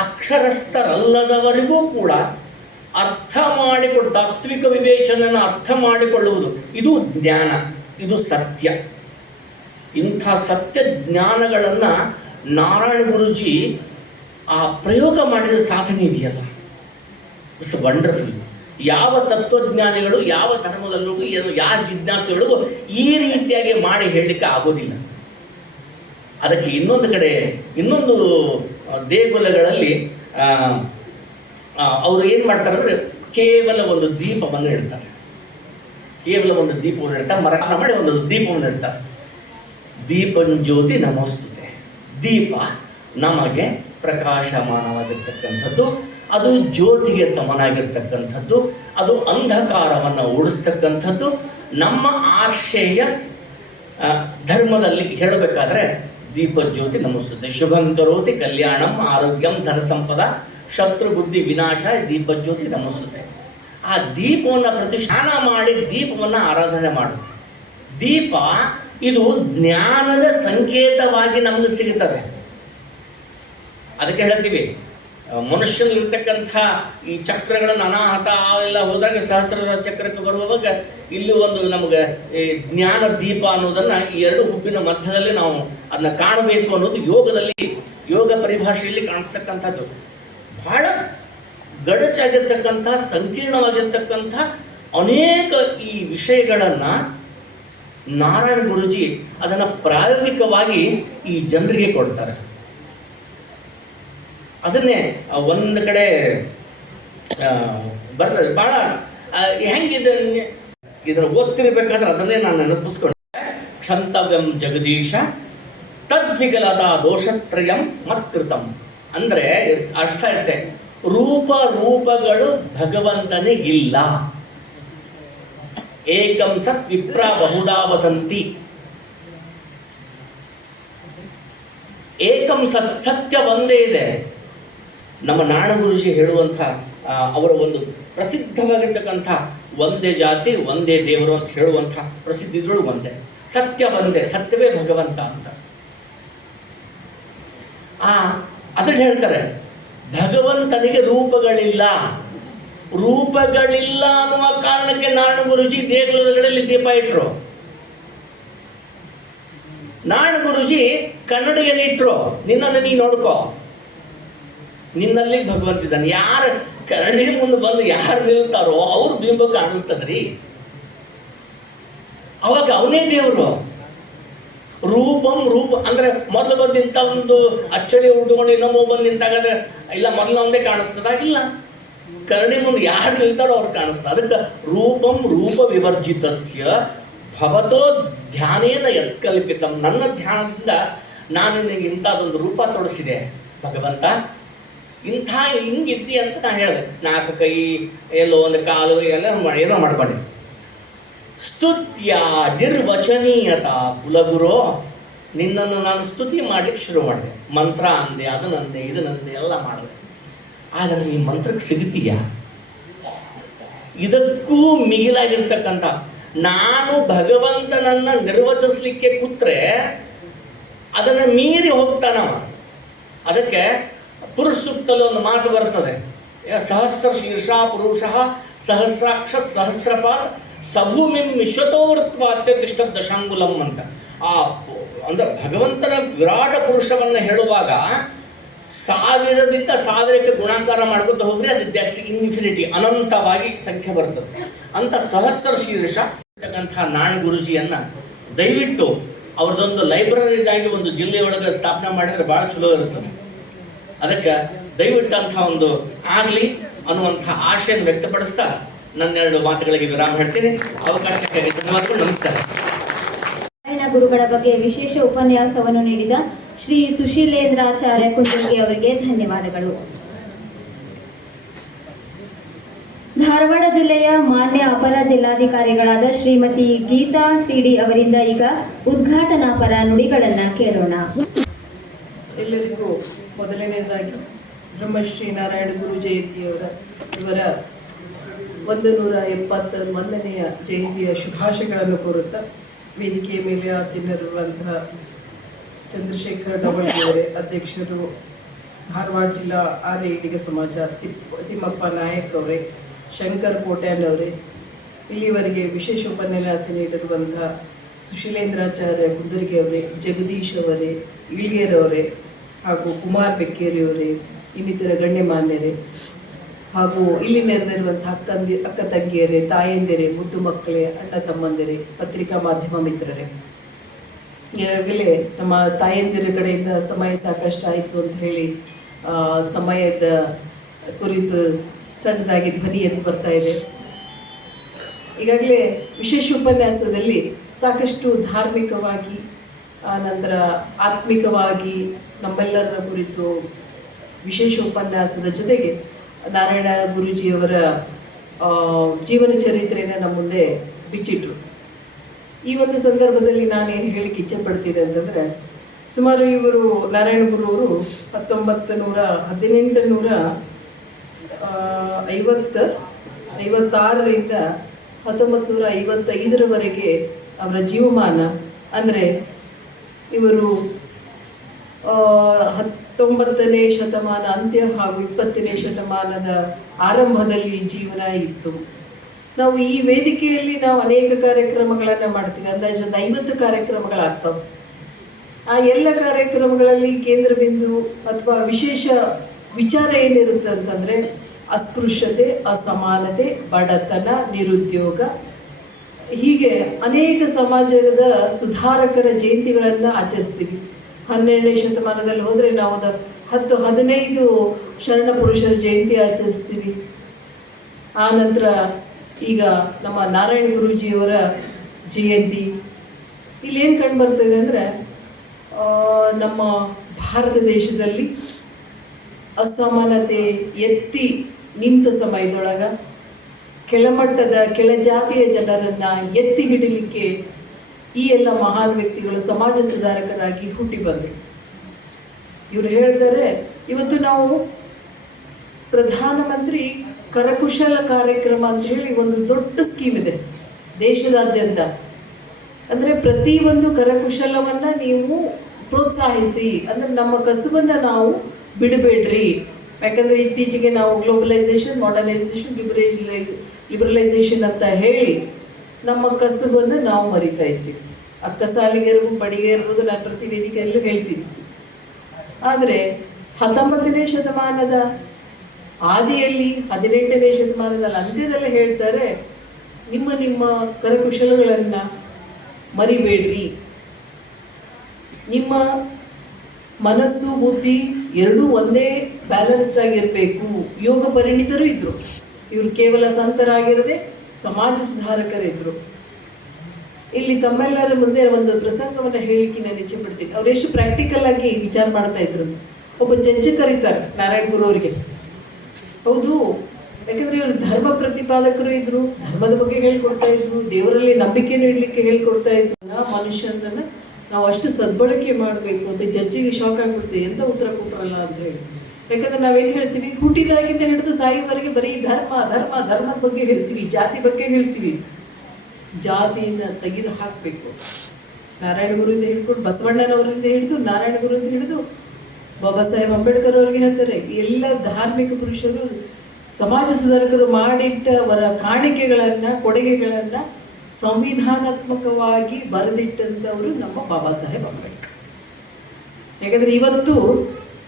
ಅಕ್ಷರಸ್ಥರಲ್ಲದವರಿಗೂ ಕೂಡ ಅರ್ಥ ಮಾಡಿಕೊಂಡು, ತಾತ್ವಿಕ ವಿವೇಚನೆಯನ್ನು ಅರ್ಥ ಮಾಡಿಕೊಳ್ಳುವುದು, ಇದು ಜ್ಞಾನ, ಇದು ಸತ್ಯ. ಇಂಥ ಸತ್ಯ ಜ್ಞಾನಗಳನ್ನು ನಾರಾಯಣ ಗುರುಜಿ ಆ ಪ್ರಯೋಗ ಮಾಡಿದ ಸಾಧನೆ ಇದೆಯಲ್ಲ, ಇಟ್ಸ್ ವಂಡರ್ಫುಲ್. ಯಾವ ತತ್ವಜ್ಞಾನಿಗಳು ಯಾವ ಧರ್ಮದಲ್ಲೂ ಯಾವ ಜಿಜ್ಞಾಸೆಗಳಿಗೂ ಈ ರೀತಿಯಾಗಿ ಮಾಡಿ ಹೇಳಲಿಕ್ಕೆ ಆಗೋದಿಲ್ಲ. ಅದಕ್ಕೆ ಇನ್ನೊಂದು ದೇಗುಲಗಳಲ್ಲಿ ಅವರು ಏನು ಮಾಡ್ತಾರೆ ಅಂದರೆ, ಕೇವಲ ಒಂದು ದೀಪವನ್ನು ಇಡ್ತಾರೆ. ಕೇವಲ ಒಂದು ದೀಪವನ್ನು ಇಡ್ತಾರೆ, ಮರ ಮಾಡಿ ಒಂದು ದೀಪವನ್ನು ಇಡ್ತಾರೆ. ದೀಪಂಜ್ಯೋತಿ ನಮೋಸ್ತುತೆ. ದೀಪ ನಮಗೆ ಪ್ರಕಾಶಮಾನವಾಗಿರ್ತಕ್ಕಂಥದ್ದು, ಅದು ಜ್ಯೋತಿಗೆ ಸಮನಾಗಿರ್ತಕ್ಕಂಥದ್ದು, ಅದು ಅಂಧಕಾರವನ್ನು ಓಡಿಸ್ತಕ್ಕಂಥದ್ದು. ನಮ್ಮ ಆಶಯ ಧರ್ಮದಲ್ಲಿ ಹೇಳಬೇಕಾದ್ರೆ ದೀಪಜ್ಯೋತಿ ನಮೋಸ್ತುತೆ. ಶುಭಂ ಕರೋತಿ ಕಲ್ಯಾಣಂ ಆರೋಗ್ಯಂ ಧನ ಸಂಪದ ಶತ್ರು ಬುದ್ಧಿ ವಿನಾಶ ದೀಪಜ್ಯೋತಿ ನಮೋಸ್ತುತೆ. ಆ ದೀಪವನ್ನು ಪ್ರತಿಷ್ಠಾನ ಮಾಡಿ ದೀಪವನ್ನು ಆರಾಧನೆ ಮಾಡು. ದೀಪ ಇದು ಜ್ಞಾನದ ಸಂಕೇತವಾಗಿ ನಮಗೆ ಸಿಗುತ್ತದೆ. ಅದಕ್ಕೆ ಹೇಳ್ತೀವಿ ಮನುಷ್ಯನಲ್ಲಿರ್ತಕ್ಕಂಥ ಈ ಚಕ್ರಗಳನ್ನು ಅನಾಹತ ಅವೆಲ್ಲ ಹೋದಾಗ ಸಹಸ್ರ ಚಕ್ರಕ್ಕೆ ಬರುವಾಗ ಇಲ್ಲಿ ಒಂದು ನಮಗೆ ಈ ಜ್ಞಾನ ದೀಪ ಅನ್ನೋದನ್ನು ಈ ಎರಡು ಹುಬ್ಬಿನ ಮಧ್ಯದಲ್ಲಿ ನಾವು ಅದನ್ನ ಕಾಣಬೇಕು ಅನ್ನೋದು ಯೋಗದಲ್ಲಿ, ಯೋಗ ಪರಿಭಾಷೆಯಲ್ಲಿ ಕಾಣಿಸ್ತಕ್ಕಂಥದ್ದು. ಬಹಳ ಗಡಚಾಗಿರ್ತಕ್ಕಂಥ ಸಂಕೀರ್ಣವಾಗಿರ್ತಕ್ಕಂಥ ಅನೇಕ ಈ ವಿಷಯಗಳನ್ನು ನಾರಾಯಣ ಗುರುಜಿ ಅದನ್ನು ಪ್ರಾಯೋಗಿಕವಾಗಿ ಈ ಜನರಿಗೆ ಕೊಡ್ತಾರೆ. ಅದನ್ನೇ ಒಂದು ಕಡೆ ಬರ್ತದೆ. ಭಾಳ ಹೆಂಗಿದೆ ಇದನ್ನು ಓದ್ತಿರ್ಬೇಕಾದ್ರೆ ಅದನ್ನೇ ನಾನು ನೆನಪಿಸ್ಕೊಂಡೆ. ಕ್ಷಂತವ್ಯಂ ಜಗದೀಶ ತದ್ವಿಕಲತಾ ದೋಷತ್ರಯಂ ಮತ್ಕೃತಂ. ಅಂದರೆ ಅರ್ಥ ಇರುತ್ತೆ, ರೂಪಗಳು ಭಗವಂತನಿಗಿಲ್ಲ. ಏಕಂ ಸತ್ ವಿಪ್ರ ಬಹುಧಾ ವದಂತಿ. ಏಕಂ ಸತ್, ಸತ್ಯ ಒಂದೇ ಇದೆ. ನಮ್ಮ ನಾರಾಯಣ ಗುರುಜಿ ಹೇಳುವಂಥ ಅವರ ಒಂದು ಪ್ರಸಿದ್ಧವಾಗಿರ್ತಕ್ಕಂಥ ಒಂದೇ ಜಾತಿ ಒಂದೇ ದೇವರು ಅಂತ ಹೇಳುವಂಥ ಪ್ರಸಿದ್ಧಿ ಇದ್ರೊಳಗೆ ಒಂದೇ, ಸತ್ಯ ಒಂದೇ, ಸತ್ಯವೇ ಭಗವಂತ ಅಂತ. ಅದನ್ನು ಹೇಳ್ತಾರೆ, ಭಗವಂತನಿಗೆ ರೂಪಗಳಿಲ್ಲ. ರೂಪಗಳಿಲ್ಲ ಅನ್ನುವ ಕಾರಣಕ್ಕೆ ನಾರಾಯಣ ಗುರುಜಿ ದೇಗುಲಗಳಲ್ಲಿ ದೀಪ ಇಟ್ರು. ನಾರಾಯಣ ಗುರುಜಿ ಕನ್ನಡಿಯನ್ನು ಇಟ್ರು, ನಿನ್ನನ್ನು ನೀ ನೋಡ್ಕೋ, ನಿನ್ನಲ್ಲಿ ಭಗವಂತ ಇದ್ದಾನೆ. ಯಾರು ಕನ್ನಡಿ ಮುಂದೆ ಬಂದು ಯಾರು ನಿಲ್ತಾರೋ ಅವ್ರ ಬಿಂಬ ಕಾಣಿಸ್ತದ್ರಿ. ಅವಾಗ ಅವನೇ ದೇವರು. ರೂಪಂ ರೂಪ ಅಂದ್ರೆ ಮೊದಲು ಬಂದು ನಿಂತ ಒಂದು ಅಚ್ಚಳಿ ಉಟ್ಕೊಂಡು ಇನ್ನೊಬ್ಬ ಬಂದು ನಿಂತಾಗದ್ರೆ ಇಲ್ಲ ಮೊದಲು ಒಂದೇ ಕಾಣಿಸ್ತದ? ಇಲ್ಲ, ಕನ್ನಡಿ ಮುಂದೆ ಯಾರು ನಿಲ್ತಾರೋ ಅವ್ರು ಕಾಣಿಸ್ತದೆ. ಅದಕ್ಕೆ ರೂಪಂ ರೂಪ ವಿವರ್ಜಿತಸ್ಯ ಭವತೋ ಧ್ಯಾನೇನ ಯತ್ಕಲ್ಪಿತಂ. ನನ್ನ ಧ್ಯಾನದಿಂದ ನಾನು ನಿನಗೆ ಇಂಥದ್ದೊಂದು ರೂಪ ತೊಡಸಿದೆ ಭಗವಂತ, ಇಂಥ ಹಿಂಗಿದ್ದಿ ಅಂತ ನಾನು ಹೇಳಿದೆ. 4 ಕೈ, ಎಲ್ಲೋ ಒಂದು ಕಾಲು, ಎಲ್ಲ ಏನೋ ಮಾಡ್ಕೊಂಡೆ. ಸ್ತುತ್ಯ ನಿರ್ವಚನೀಯತ ಕುಲಗುರು, ನಿನ್ನನ್ನು ನಾನು ಸ್ತುತಿ ಮಾಡಲಿಕ್ಕೆ ಶುರು ಮಾಡಿದೆ. ಮಂತ್ರ ಅಂದೆ, ಅದನ್ನಂದೆ, ಇದನ್ನಂದೆ, ಎಲ್ಲ ಮಾಡಿದೆ. ಆದರೆ ಈ ಮಂತ್ರಕ್ಕೆ ಸಿಗುತ್ತೀಯ? ಇದಕ್ಕೂ ಮಿಗಿಲಾಗಿರ್ತಕ್ಕಂಥ ನಾನು ಭಗವಂತನನ್ನು ನಿರ್ವಚಿಸ್ಲಿಕ್ಕೆ ಕೂತ್ರೆ ಅದನ್ನು ಮೀರಿ ಹೋಗ್ತಾನವ. ಅದಕ್ಕೆ ಪುರುಷ ಸೂಕ್ತಲ್ಲಿ ಒಂದು ಮಾತು ಬರ್ತದೆ, ಸಹಸ್ರ ಶೀರ್ಷ ಪುರುಷ ಸಹಸ್ರಾಕ್ಷ ಸಹಸ್ರಪಾತ್ ಸಭೂಮಿಂ ವಿಶ್ವತೋವೃತ್ವಾತ್ಯತಿಷ್ಠ ದಶಾಂಗುಲಂ ಅಂತ. ಅಂದ್ರೆ ಭಗವಂತನ ವಿರಾಟ ಪುರುಷವನ್ನು ಹೇಳುವಾಗ 1000ದಿಂದ 1000ಕ್ಕೆ ಗುಣಾಕಾರ ಮಾಡ್ಕೊತ ಹೋಗ್ರಿ, ಅದು ದ್ಯಾಟ್ಸ್ ಇನ್ಫಿನಿಟಿ, ಅನಂತವಾಗಿ ಸಂಖ್ಯೆ ಬರ್ತದೆ. ಅಂತ ಸಹಸ್ರ ಶೀರ್ಷ ಇರ್ತಕ್ಕಂಥ ನಾರಾಯಣ ಗುರುಜಿಯನ್ನ ದಯವಿಟ್ಟು ಅವ್ರದ್ದೊಂದು ಲೈಬ್ರರಿದಾಗಿ ಒಂದು ಜಿಲ್ಲೆಯೊಳಗೆ ಸ್ಥಾಪನೆ ಮಾಡಿದರೆ ಭಾಳ ಚಲೋ ಇರ್ತದೆ. ಅದಕ್ಕೆ ದಯವಿಟ್ಟು ಅಂಥ ಒಂದು ಆಗಲಿ ಅನ್ನುವಂಥ ಆಶೆಯನ್ನು ವ್ಯಕ್ತಪಡಿಸ್ತಾ ನನ್ನೆರಡು ಮಾತುಗಳಿಗೆ ವಿರಾಮ ಹೇಳ್ತೀನಿ. ಅವಕಾಶಕ್ಕೆ ಧನ್ಯವಾದಗಳು. ನಮಸ್ಕಾರ. ನಾರಾಯಣ ಗುರುಗಳ ಬಗ್ಗೆ ವಿಶೇಷ ಉಪನ್ಯಾಸವನ್ನು ನೀಡಿದ ಶ್ರೀ ಸುಶೀಲೇಂದ್ರಾಚಾರ್ಯ ಕುಂದರ್ಗಿ ಅವರಿಗೆ ಧನ್ಯವಾದಗಳು. ಧಾರವಾಡ ಜಿಲ್ಲೆಯ ಮಾನ್ಯ ಅಪರ ಜಿಲ್ಲಾಧಿಕಾರಿಗಳಾದ ಶ್ರೀಮತಿ ಗೀತಾ ಸಿಡಿ ಅವರಿಂದ ಈಗ ಉದ್ಘಾಟನಾಪರ ನುಡಿಗಳನ್ನು ಕೇಳೋಣ. ಎಲ್ಲರಿಗೂ ಮೊದಲನೇದಾಗಿ ಬ್ರಹ್ಮಶ್ರೀ ನಾರಾಯಣ ಗುರು ಇವರ 171ನೆಯ ಜಯಂತಿಯ ಶುಭಾಶಯಗಳನ್ನು ಕೋರುತ್ತಾ, ವೇದಿಕೆಯ ಮೇಲೆ ಆಸೀನರಿರುವಂತಹ ಚಂದ್ರಶೇಖರ್ ಡವಳ್ಳಿಯವರೇ, ಅಧ್ಯಕ್ಷರು ಧಾರವಾಡ ಜಿಲ್ಲಾ ಆರ್ಯ ಈಡಿಗ ಸಮಾಜ, ತಿಮ್ಮಪ್ಪ ನಾಯಕ್ ಅವರೇ, ಶಂಕರ್ ಕೋಟ್ಯಾನ್ ಅವರೇ, ಇಲ್ಲಿವರೆಗೆ ವಿಶೇಷ ಉಪನ್ಯಾಸ ನೀಡಿರುವಂತಹ ಸುಶೀಲೇಂದ್ರಾಚಾರ್ಯ ಕುಂದರ್ಗಿ ಅವರೇ, ಜಗದೀಶ್ ಅವರೇ, ಇಳ್ಗೇರವರೇ ಹಾಗೂ ಕುಮಾರ್ ಬೆಕ್ಕೇರಿಯವರೇ, ಇನ್ನಿತರ ಗಣ್ಯಮಾನ್ಯರೇ ಹಾಗೂ ಇಲ್ಲಿ ನೆರೆದಿರುವಂತಹ ಅಕ್ಕ ತಂಗಿಯರೇ, ತಾಯಂದಿರೇ, ಮುದ್ದು ಮಕ್ಕಳೇ, ಅಣ್ಣ ತಮ್ಮಂದಿರೇ, ಪತ್ರಿಕಾ ಮಾಧ್ಯಮ ಮಿತ್ರರೇ, ಈಗಾಗಲೇ ನಮ್ಮ ತಾಯಂದಿರ ಕಡೆಯಿಂದ ಸಮಯ ಸಾಕಷ್ಟು ಆಯಿತು ಅಂತ ಹೇಳಿ ಸಮಯದ ಕುರಿತು ಸಣ್ಣದಾಗಿ ಧ್ವನಿ ಎದ್ದು ಬರ್ತಾ ಇದೆ. ಈಗಾಗಲೇ ವಿಶೇಷ ಉಪನ್ಯಾಸದಲ್ಲಿ ಸಾಕಷ್ಟು ಧಾರ್ಮಿಕವಾಗಿ ನಂತರ ಆತ್ಮಿಕವಾಗಿ ನಮ್ಮೆಲ್ಲರ ಕುರಿತು ವಿಶೇಷ ಉಪನ್ಯಾಸದ ಜೊತೆಗೆ ನಾರಾಯಣ ಗುರೂಜಿಯವರ ಜೀವನ ಚರಿತ್ರೆಯನ್ನು ನಮ್ಮ ಮುಂದೆ ಬಿಚ್ಚಿಟ್ರು. ಈ ಒಂದು ಸಂದರ್ಭದಲ್ಲಿ ನಾನೇನು ಹೇಳಿಕ್ಕೆ ಇಚ್ಛೆ ಪಡ್ತೀನಿ ಅಂತಂದರೆ, ಸುಮಾರು ಇವರು ನಾರಾಯಣ ಗುರುವರು 1956ರಿಂದ 1955ರವರೆಗೆ ಅವರ ಜೀವಮಾನ. ಅಂದರೆ ಇವರು 19ನೇ ಶತಮಾನ ಅಂತ್ಯ ಹಾಗೂ 20ನೇ ಶತಮಾನದ ಆರಂಭದಲ್ಲಿ ಜೀವನ ಇತ್ತು. ನಾವು ಈ ವೇದಿಕೆಯಲ್ಲಿ ನಾವು ಅನೇಕ ಕಾರ್ಯಕ್ರಮಗಳನ್ನು ಮಾಡ್ತೀವಿ. ಅಂದಾಜು ಒಂದು 50 ಕಾರ್ಯಕ್ರಮಗಳಾಗ್ತವೆ. ಆ ಎಲ್ಲ ಕಾರ್ಯಕ್ರಮಗಳಲ್ಲಿ ಕೇಂದ್ರ ಬಿಂದು ಅಥವಾ ವಿಶೇಷ ವಿಚಾರ ಏನಿರುತ್ತೆ ಅಂತಂದರೆ ಅಸ್ಪೃಶ್ಯತೆ, ಅಸಮಾನತೆ, ಬಡತನ, ನಿರುದ್ಯೋಗ, ಹೀಗೆ ಅನೇಕ ಸಮಾಜದ ಸುಧಾರಕರ ಜಯಂತಿಗಳನ್ನು ಆಚರಿಸ್ತೀವಿ. 12ನೇ ಶತಮಾನದಲ್ಲಿ ಹೋದರೆ ನಾವು 10-15 ಶರಣ ಪುರುಷರ ಜಯಂತಿ ಆಚರಿಸ್ತೀವಿ. ಆ ನಂತರ ಈಗ ನಮ್ಮ ನಾರಾಯಣ ಗುರೂಜಿಯವರ ಜಯಂತಿ. ಇಲ್ಲೇನು ಕಂಡು ಬರ್ತಾಯಿದೆ ಅಂದರೆ, ನಮ್ಮ ಭಾರತ ದೇಶದಲ್ಲಿ ಅಸಮಾನತೆ ಎತ್ತಿ ನಿಂತ ಸಮಯದೊಳಗೆ ಕೆಳಮಟ್ಟದ ಕೆಳಜಾತಿಯ ಜನರನ್ನು ಎತ್ತಿ ಹಿಡಿಲಿಕ್ಕೆ ಈ ಎಲ್ಲ ಮಹಾನ್ ವ್ಯಕ್ತಿಗಳು ಸಮಾಜ ಸುಧಾರಕರಾಗಿ ಹುಟ್ಟಿ ಬಂದರು. ಇವರು ಹೇಳ್ತಾರೆ, ಇವತ್ತು ನಾವು ಪ್ರಧಾನಮಂತ್ರಿ ಕರಕುಶಲ ಕಾರ್ಯಕ್ರಮ ಅಂತ ಹೇಳಿ ಒಂದು ದೊಡ್ಡ ಸ್ಕೀಮ್ ಇದೆ ದೇಶದಾದ್ಯಂತ. ಅಂದರೆ ಪ್ರತಿಯೊಂದು ಕರಕುಶಲವನ್ನು ನೀವು ಪ್ರೋತ್ಸಾಹಿಸಿ, ಅಂದರೆ ನಮ್ಮ ಕಸುಬನ್ನು ನಾವು ಬಿಡಬೇಡ್ರಿ. ಯಾಕಂದರೆ ಇತ್ತೀಚೆಗೆ ನಾವು ಗ್ಲೋಬಲೈಸೇಷನ್, ಮಾಡರ್ನೈಸೇಷನ್, ಲಿಬರಲೈಸೇಷನ್ ಅಂತ ಹೇಳಿ ನಮ್ಮ ಕಸುಬನ್ನು ನಾವು ಮರಿತಾ ಇದ್ದೀವಿ. ಅಕ್ಕಸಾಲಿಗರಿಗೂ ಬಡಿಗೆ ಇರ್ಬೋದು, ನಾನು ಪ್ರತಿ ವೇದಿಕೆಯಲ್ಲೂ ಹೇಳ್ತೀನಿ. ಆದರೆ 19ನೇ ಶತಮಾನದ ಆದಿಯಲ್ಲಿ, 18ನೇ ಶತಮಾನದ ಅಂತ್ಯದಲ್ಲೇ ಹೇಳ್ತಾರೆ, ನಿಮ್ಮ ಕರಕುಶಲಗಳನ್ನು ಮರಿಬೇಡ್ರಿ. ನಿಮ್ಮ ಮನಸ್ಸು ಬುದ್ಧಿ ಎರಡೂ ಒಂದೇ ಬ್ಯಾಲೆನ್ಸ್ಡ್ ಆಗಿರಬೇಕು. ಯೋಗ ಪರಿಣಿತರು ಇದ್ದರು. ಇವರು ಕೇವಲ ಸಂತರಾಗಿರದೆ ಸಮಾಜ ಸುಧಾರಕರಿದ್ದರು. ಇಲ್ಲಿ ತಮ್ಮೆಲ್ಲರ ಮುಂದೆ ಒಂದು ಪ್ರಸಂಗವನ್ನು ಹೇಳಿಕ್ಕೆ ನಾನು ಇಚ್ಛೆ ಪಡ್ತೀನಿ. ಅವ್ರು ಎಷ್ಟು ಪ್ರಾಕ್ಟಿಕಲ್ ಆಗಿ ವಿಚಾರ ಮಾಡ್ತಾ ಇದ್ರು. ಒಬ್ಬ ಜಡ್ಜ್ ಕರೀತಾರೆ ನಾರಾಯಣ ಗುರು ಅವರಿಗೆ. ಹೌದು, ಯಾಕಂದರೆ ಇವರು ಧರ್ಮ ಪ್ರತಿಪಾದಕರು ಇದ್ರು, ಧರ್ಮದ ಬಗ್ಗೆ ಹೇಳ್ಕೊಡ್ತಾ ಇದ್ರು, ದೇವರಲ್ಲಿ ನಂಬಿಕೆಯನ್ನು ಇಡಲಿಕ್ಕೆ ಹೇಳ್ಕೊಡ್ತಾ ಇದ್ರು. ಮನುಷ್ಯನನ್ನು ನಾವು ಅಷ್ಟು ಸದ್ಬಳಕೆ ಮಾಡಬೇಕು ಅಂತ ಜಡ್ಜಿಗೆ ಶಾಕ್ ಆಗಿಬಿಡ್ತೀವಿ. ಎಂತ ಉತ್ತರ ಕೊಟ್ಟರಲ್ಲ ಅಂತ ಹೇಳಿ. ಯಾಕಂದರೆ ನಾವೇನು ಹೇಳ್ತೀವಿ, ಹುಟ್ಟಿದಾಗಿಂದ ಹಿಡಿದು ಸಾಯುವವರೆಗೆ ಬರೀ ಧರ್ಮದ ಬಗ್ಗೆ ಹೇಳ್ತೀವಿ, ಜಾತಿ ಬಗ್ಗೆ ಹೇಳ್ತೀವಿ. ಜಾತಿಯನ್ನು ತೆಗೆದು ಹಾಕಬೇಕು. ನಾರಾಯಣ ಗುರುವಿಂದ ಹಿಡ್ಕೊಂಡು ಬಸವಣ್ಣನವರಿಂದ ಹಿಡಿದು, ನಾರಾಯಣ ಗುರುವಿಂದ ಹಿಡಿದು ಬಾಬಾ ಸಾಹೇಬ್ ಅಂಬೇಡ್ಕರ್ ಅವ್ರಿಗೆ ಹೇಳ್ತಾರೆ, ಎಲ್ಲ ಧಾರ್ಮಿಕ ಪುರುಷರು ಸಮಾಜ ಸುಧಾರಕರು ಮಾಡಿಟ್ಟವರ ಕಾಣಿಕೆಗಳನ್ನು, ಕೊಡುಗೆಗಳನ್ನು ಸಂವಿಧಾನಾತ್ಮಕವಾಗಿ ಬರೆದಿಟ್ಟಂಥವರು ನಮ್ಮ ಬಾಬಾ ಸಾಹೇಬ್ ಅಂಬೇಡ್ಕರ್. ಯಾಕಂದರೆ ಇವತ್ತು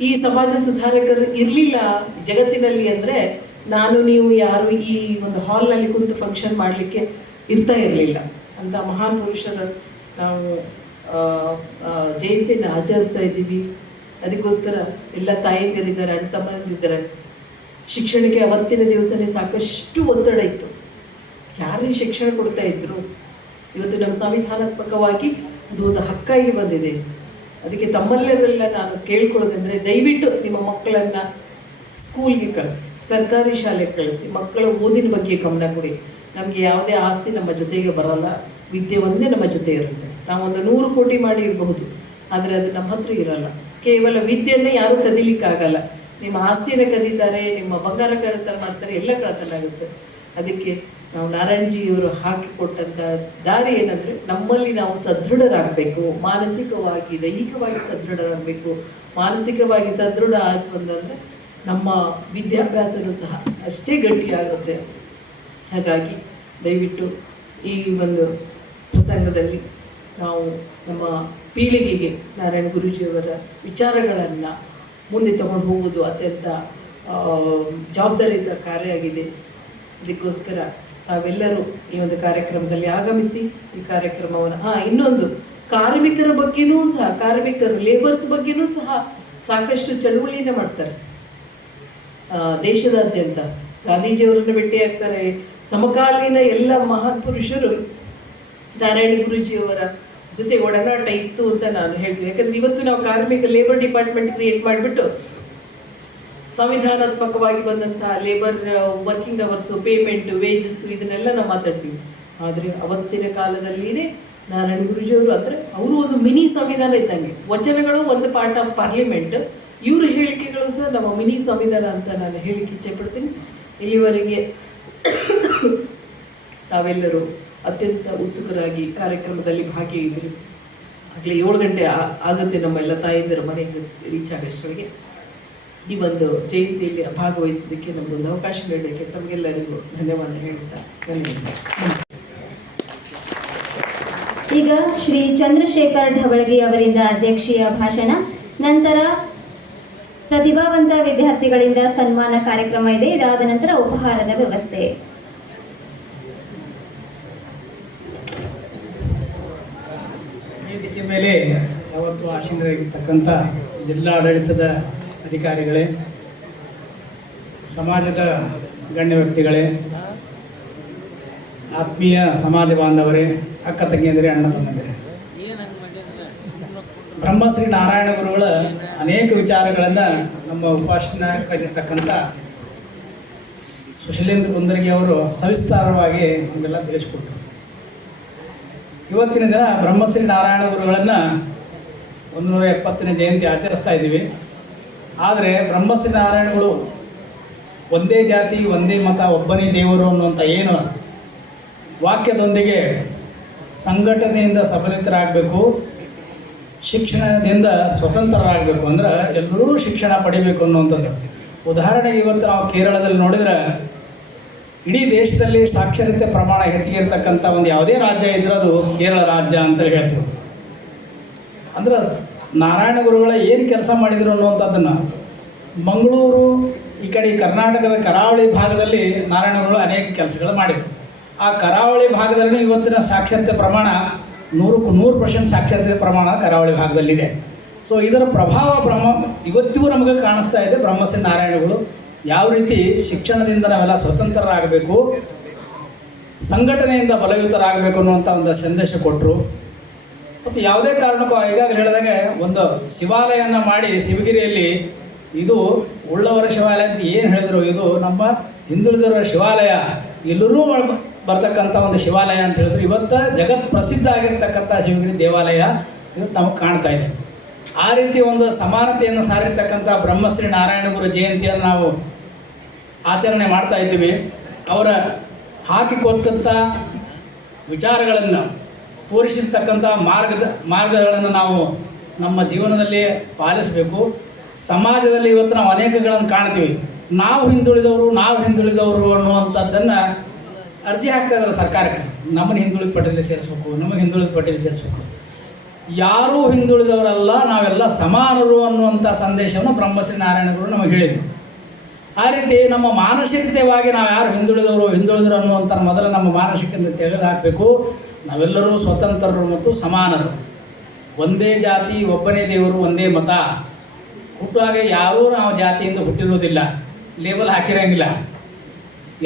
ಈ ಸಮಾಜ ಸುಧಾರಕರು ಇರಲಿಲ್ಲ ಜಗತ್ತಿನಲ್ಲಿ ಅಂದರೆ ನಾನು ನೀವು ಯಾರು ಈ ಒಂದು ಹಾಲ್ನಲ್ಲಿ ಕುಂತು ಫಂಕ್ಷನ್ ಮಾಡಲಿಕ್ಕೆ ಇರ್ತಾ ಇರಲಿಲ್ಲ. ಅಂತ ಮಹಾನ್ ಪುರುಷರ ನಾವು ಜಯಂತಿಯನ್ನು ಆಚರಿಸ್ತಾ ಇದ್ದೀವಿ. ಅದಕ್ಕೋಸ್ಕರ ಎಲ್ಲ ತಾಯಂದಿರಿದ್ದಾರೆ, ಅಣ್ಣ ತಮ್ಮಂದಿದ್ದಾರೆ. ಶಿಕ್ಷಣಕ್ಕೆ ಅವತ್ತಿನ ದಿವಸನೇ ಸಾಕಷ್ಟು ಒತ್ತಡ ಇತ್ತು. ಯಾರೇ ಶಿಕ್ಷಣ ಕೊಡ್ತಾ ಇದ್ರು. ಇವತ್ತು ನಮ್ಮ ಸಂವಿಧಾನಾತ್ಮಕವಾಗಿ ಅದು ಒಂದು ಹಕ್ಕಾಗಿ ಬಂದಿದೆ. ಅದಕ್ಕೆ ತಮ್ಮಲ್ಲೆಲ್ಲ ನಾನು ಕೇಳ್ಕೊಳ್ಳೋದಂದರೆ, ದಯವಿಟ್ಟು ನಿಮ್ಮ ಮಕ್ಕಳನ್ನು ಸ್ಕೂಲ್ಗೆ ಕಳಿಸಿ, ಸರ್ಕಾರಿ ಶಾಲೆಗೆ ಕಳಿಸಿ. ಮಕ್ಕಳ ಓದಿನ ಬಗ್ಗೆ ಗಮನ ಕೊಡಿ. ನಮಗೆ ಯಾವುದೇ ಆಸ್ತಿ ನಮ್ಮ ಜೊತೆಗೆ ಬರೋಲ್ಲ, ವಿದ್ಯೆ ಒಂದೇ ನಮ್ಮ ಜೊತೆ ಇರುತ್ತೆ. ನಾವೊಂದು 100 ಕೋಟಿ ಮಾಡಿ ಇರಬಹುದು, ಆದರೆ ಅದು ನಮ್ಮ ಹತ್ರ ಇರಲ್ಲ. ಕೇವಲ ವಿದ್ಯೆಯನ್ನು ಯಾರೂ ಕದೀಲಿಕ್ಕಾಗಲ್ಲ. ನಿಮ್ಮ ಆಸ್ತಿಯನ್ನು ಕದೀತಾರೆ, ನಿಮ್ಮ ಬಂಗಾರ ಕಳ್ತನ ಮಾಡ್ತಾರೆ, ಎಲ್ಲ ಕಳ್ತನ ಆಗುತ್ತೆ. ಅದಕ್ಕೆ ನಾವು ನಾರಾಯಣಜಿಯವರು ಹಾಕಿಕೊಟ್ಟಂಥ ದಾರಿ ಏನಂದರೆ, ನಮ್ಮಲ್ಲಿ ನಾವು ಸದೃಢರಾಗಬೇಕು. ಮಾನಸಿಕವಾಗಿ, ದೈಹಿಕವಾಗಿ ಸದೃಢರಾಗಬೇಕು. ಮಾನಸಿಕವಾಗಿ ಸದೃಢ ಆಯಿತು ಅಂತಂದರೆ ನಮ್ಮ ವಿದ್ಯಾಭ್ಯಾಸನೂ ಸಹ ಅಷ್ಟೇ ಗಟ್ಟಿಯಾಗುತ್ತೆ. ಹಾಗಾಗಿ ದಯವಿಟ್ಟು ಈ ಒಂದು ಪ್ರಸಂಗದಲ್ಲಿ ನಾವು ನಮ್ಮ ಪೀಳಿಗೆಗೆ ನಾರಾಯಣ ಗುರೂಜಿಯವರ ವಿಚಾರಗಳನ್ನು ಮುಂದೆ ತಗೊಂಡು ಹೋಗೋದು ಅತ್ಯಂತ ಜವಾಬ್ದಾರಿಯುತ ಕಾರ್ಯ ಆಗಿದೆ. ಅದಕ್ಕೋಸ್ಕರ ತಾವೆಲ್ಲರೂ ಈ ಒಂದು ಕಾರ್ಯಕ್ರಮದಲ್ಲಿ ಆಗಮಿಸಿ ಈ ಕಾರ್ಯಕ್ರಮವನ್ನು ಇನ್ನೊಂದು ಕಾರ್ಮಿಕರ ಬಗ್ಗೆನೂ ಸಹ, ಕಾರ್ಮಿಕರು ಲೇಬರ್ಸ್ ಬಗ್ಗೆನೂ ಸಹ ಸಾಕಷ್ಟು ಚಳುವಳಿಯನ್ನು ಮಾಡ್ತಾರೆ ದೇಶದಾದ್ಯಂತ. ಗಾಂಧೀಜಿಯವರನ್ನು ಭೇಟಿ ಆಗ್ತಾರೆ. ಸಮಕಾಲೀನ ಎಲ್ಲ ಮಹಾನ್ ಪುರುಷರು ನಾರಾಯಣ ಗುರೂಜಿಯವರ ಜೊತೆ ಒಡನಾಟ ಇತ್ತು ಅಂತ ನಾನು ಹೇಳ್ತೀನಿ. ಯಾಕಂದ್ರೆ ಇವತ್ತು ನಾವು ಕಾರ್ಮಿಕ ಲೇಬರ್ ಡಿಪಾರ್ಟ್ಮೆಂಟ್ ಕ್ರಿಯೇಟ್ ಮಾಡಿಬಿಟ್ಟು ಸಂವಿಧಾನಾತ್ಮಕವಾಗಿ ಬಂದಂತಹ labour working hours, payment, wages ಇದನ್ನೆಲ್ಲ ನಾವು ಮಾತಾಡ್ತೀವಿ. ಆದರೆ ಅವತ್ತಿನ ಕಾಲದಲ್ಲಿನೇ ನಾರಾಯಣ ಗುರೂಜಿಯವರು ಅಂದರೆ ಅವರು ಒಂದು ಮಿನಿ ಸಂವಿಧಾನ ಇದ್ದಂಗೆ. ವಚನಗಳು ಒಂದು ಪಾರ್ಟ್ ಆಫ್ ಪಾರ್ಲಿಮೆಂಟ್, ಇವ್ರ ಹೇಳಿಕೆಗಳು ಸಹ ನಮ್ಮ ಮಿನಿ ಸಂವಿಧಾನ ಅಂತ ನಾನು ಹೇಳಿಕ್ಕೆ ಇಚ್ಛೆ ಪಡ್ತೀನಿ. ಇಲ್ಲಿವರೆಗೆ ತಾವೆಲ್ಲರೂ ಅತ್ಯಂತ ಉತ್ಸುಕರಾಗಿ ಕಾರ್ಯಕ್ರಮದಲ್ಲಿ ಭಾಗಿಯಾಗಿದ್ದರು. ಆಗಲೇ 7 ಗಂಟೆ ಆಗುತ್ತೆ ನಮ್ಮೆಲ್ಲ ತಾಯಂದಿರ ಮನೆಗೆ ರೀಚ್ ಆಗೋಷ್ಟರೊಳಗೆ. ಈ ಒಂದು ಜಯಂತಿಯಲ್ಲಿ ಭಾಗವಹಿಸೋದಕ್ಕೆ ನಮಗೊಂದು ಅವಕಾಶ ನೀಡೋದಕ್ಕೆ ತಮಗೆಲ್ಲರಿಗೂ ಧನ್ಯವಾದ ಹೇಳ್ತಾ ಧನ್ಯವಾದ. ಈಗ ಶ್ರೀ ಚಂದ್ರಶೇಖರ್ ಢವಳಗಿ ಅವರಿಂದ ಅಧ್ಯಕ್ಷೀಯ ಭಾಷಣ, ನಂತರ ಪ್ರತಿಭಾವಂತ ವಿದ್ಯಾರ್ಥಿಗಳಿಂದ ಸನ್ಮಾನ ಕಾರ್ಯಕ್ರಮ ಇದೆ. ಇದಾದ ನಂತರ ಉಪಹಾರದ ವ್ಯವಸ್ಥೆ. ವೇದಿಕೆ ಮೇಲೆ ಯಾವತ್ತೂ ಆಸೀನರಾಗಿರ್ತಕ್ಕಂಥ ಜಿಲ್ಲಾಡಳಿತದ ಅಧಿಕಾರಿಗಳೇ, ಸಮಾಜದ ಗಣ್ಯ ವ್ಯಕ್ತಿಗಳೇ, ಆತ್ಮೀಯ ಸಮಾಜ ಬಾಂಧವರೇ, ಅಕ್ಕ ತಂಗಿಯಂದಿರೇ, ಅಣ್ಣ ತಮ್ಮಂದಿರೇ, ಬ್ರಹ್ಮಶ್ರೀ ನಾರಾಯಣ ಗುರುಗಳ ಅನೇಕ ವಿಚಾರಗಳನ್ನು ನಮ್ಮ ಉಪಾಸನಾಗಿರ್ತಕ್ಕಂಥ ಸುಶೀಲೇಂದ್ರ ಕುಂದರ್ಗಿ ಅವರು ಸವಿಸ್ತಾರವಾಗಿ ನಮಗೆಲ್ಲ ತಿಳಿಸಿಕೊಟ್ರು. ಇವತ್ತಿನ ದಿನ ಬ್ರಹ್ಮಶ್ರೀ ನಾರಾಯಣ ಗುರುಗಳನ್ನು 170ನೇ ಜಯಂತಿ ಆಚರಿಸ್ತಾ ಇದ್ದೀವಿ. ಆದರೆ ಬ್ರಹ್ಮಶ್ರೀ ನಾರಾಯಣಗಳು ಒಂದೇ ಜಾತಿ, ಒಂದೇ ಮತ, ಒಬ್ಬನೇ ದೇವರು ಅನ್ನುವಂಥ ಏನು ವಾಕ್ಯದೊಂದಿಗೆ ಸಂಘಟನೆಯಿಂದ ಸಬಲಿತರಾಗಬೇಕು, ಶಿಕ್ಷಣದಿಂದ ಸ್ವತಂತ್ರರಾಗಬೇಕು, ಅಂದ್ರೆ ಎಲ್ಲರೂ ಶಿಕ್ಷಣ ಪಡಿಬೇಕು ಅನ್ನುವಂಥದ್ದು. ಉದಾಹರಣೆಗೆ ಇವತ್ತು ನಾವು ಕೇರಳದಲ್ಲಿ ನೋಡಿದರೆ ಇಡೀ ದೇಶದಲ್ಲಿ ಸಾಕ್ಷರತೆ ಪ್ರಮಾಣ ಹೆಚ್ಚಿಗೆ ಇರತಕ್ಕಂಥ ಒಂದು ಯಾವುದೇ ರಾಜ್ಯ ಇದ್ರೆ ಅದು ಕೇರಳ ರಾಜ್ಯ ಅಂತೇಳಿ ಹೇಳ್ತೀವಿ. ಅಂದ್ರೆ ನಾರಾಯಣ ಗುರುಗಳ ಏನು ಕೆಲಸ ಮಾಡಿದರು ಅನ್ನುವಂಥದ್ದನ್ನು ಮಂಗಳೂರು ಈ ಕಡೆ ಕರ್ನಾಟಕದ ಕರಾವಳಿ ಭಾಗದಲ್ಲಿ ನಾರಾಯಣ ಗುರುಗಳು ಅನೇಕ ಕೆಲಸಗಳು ಮಾಡಿದರು. ಆ ಕರಾವಳಿ ಭಾಗದಲ್ಲಿ ಇವತ್ತಿನ ಸಾಕ್ಷರತೆ ಪ್ರಮಾಣ 100% ಸಾಕ್ಷರತೆ ಪ್ರಮಾಣ ಕರಾವಳಿ ಭಾಗದಲ್ಲಿದೆ. ಸೊ ಇದರ ಪ್ರಭಾವ ಇವತ್ತಿಗೂ ನಮಗೆ ಕಾಣಿಸ್ತಾ ಇದೆ. ಬ್ರಹ್ಮಶ್ರೀ ನಾರಾಯಣಗಳು ಯಾವ ರೀತಿ ಶಿಕ್ಷಣದಿಂದ ನಾವೆಲ್ಲ ಸ್ವತಂತ್ರರಾಗಬೇಕು, ಸಂಘಟನೆಯಿಂದ ಬಲಯುತರಾಗಬೇಕು ಅನ್ನುವಂಥ ಒಂದು ಸಂದೇಶ ಕೊಟ್ಟರು. ಮತ್ತು ಯಾವುದೇ ಕಾರಣಕ್ಕೂ ಈಗಾಗಲೇ ಹೇಳಿದಾಗೆ ಒಂದು ಶಿವಾಲಯನ ಮಾಡಿ ಶಿವಗಿರಿಯಲ್ಲಿ, ಇದು ಉಳ್ಳವರ ಶಿವಾಲಯ ಅಂತ ಏನು ಹೇಳಿದರು, ಇದು ನಮ್ಮ ಹಿಂದುಳಿದವರ ಶಿವಾಲಯ, ಎಲ್ಲರೂ ಬರ್ತಕ್ಕಂಥ ಒಂದು ಶಿವಾಲಯ ಅಂತ ಹೇಳಿದ್ರು. ಇವತ್ತು ಜಗತ್ ಪ್ರಸಿದ್ಧ ಆಗಿರ್ತಕ್ಕಂಥ ಶಿವಗಿರಿ ದೇವಾಲಯ ಇವತ್ತು ನಮಗೆ ಕಾಣ್ತಾ ಇದೆ. ಆ ರೀತಿ ಒಂದು ಸಮಾನತೆಯನ್ನು ಸಾರಿರ್ತಕ್ಕಂಥ ಬ್ರಹ್ಮಶ್ರೀ ನಾರಾಯಣ ಗುರು ಜಯಂತಿಯನ್ನು ನಾವು ಆಚರಣೆ ಮಾಡ್ತಾ ಇದ್ದೀವಿ. ಅವರ ಹಾಕಿಕೊಟ್ಟಂಥ ವಿಚಾರಗಳನ್ನು ತೋರಿಸಿರ್ತಕ್ಕಂಥ ಮಾರ್ಗಗಳನ್ನು ನಾವು ನಮ್ಮ ಜೀವನದಲ್ಲಿ ಪಾಲಿಸಬೇಕು. ಸಮಾಜದಲ್ಲಿ ಇವತ್ತು ನಾವು ಅನೇಕಗಳನ್ನು ಕಾಣ್ತೀವಿ. ನಾವು ಹಿಂದುಳಿದವರು ಅನ್ನುವಂಥದ್ದನ್ನು ಅರ್ಜಿ ಹಾಕ್ತಾ ಇದ್ದಾರೆ ಸರ್ಕಾರಕ್ಕೆ. ನಮ್ಮನ್ನು ಹಿಂದುಳಿದ ಪಟ್ಟಿಯಲ್ಲಿ ಸೇರಿಸ್ಬೇಕು, ನಮಗೆ ಹಿಂದುಳಿದ ಪಟ್ಟಿಯಲ್ಲಿ ಸೇರಿಸ್ಬೇಕು. ಯಾರೂ ಹಿಂದುಳಿದವರಲ್ಲ, ನಾವೆಲ್ಲ ಸಮಾನರು ಅನ್ನುವಂಥ ಸಂದೇಶವನ್ನು ಬ್ರಹ್ಮಶ್ರೀ ನಾರಾಯಣಗಳು ನಮಗೆ ಹೇಳಿದರು. ಆ ರೀತಿ ನಮ್ಮ ಮಾನಸಿಕತೆಯಾಗಿ ನಾವು ಯಾರು ಹಿಂದುಳಿದರು ಅನ್ನುವಂಥ ಮೊದಲು ನಮ್ಮ ಮಾನಸಿಕತೆ ತೆಗೆದು ಹಾಕಬೇಕು. ನಾವೆಲ್ಲರೂ ಸ್ವತಂತ್ರರು ಮತ್ತು ಸಮಾನರು, ಒಂದೇ ಜಾತಿ, ಒಬ್ಬನೇ ದೇವರು, ಒಂದೇ ಮತ. ಹುಟ್ಟುವಾಗ ಯಾರೂ ನಾವು ಜಾತಿಯಿಂದ ಹುಟ್ಟಿರುವುದಿಲ್ಲ, ಲೇಬಲ್ ಹಾಕಿರೋಂಗಿಲ್ಲ.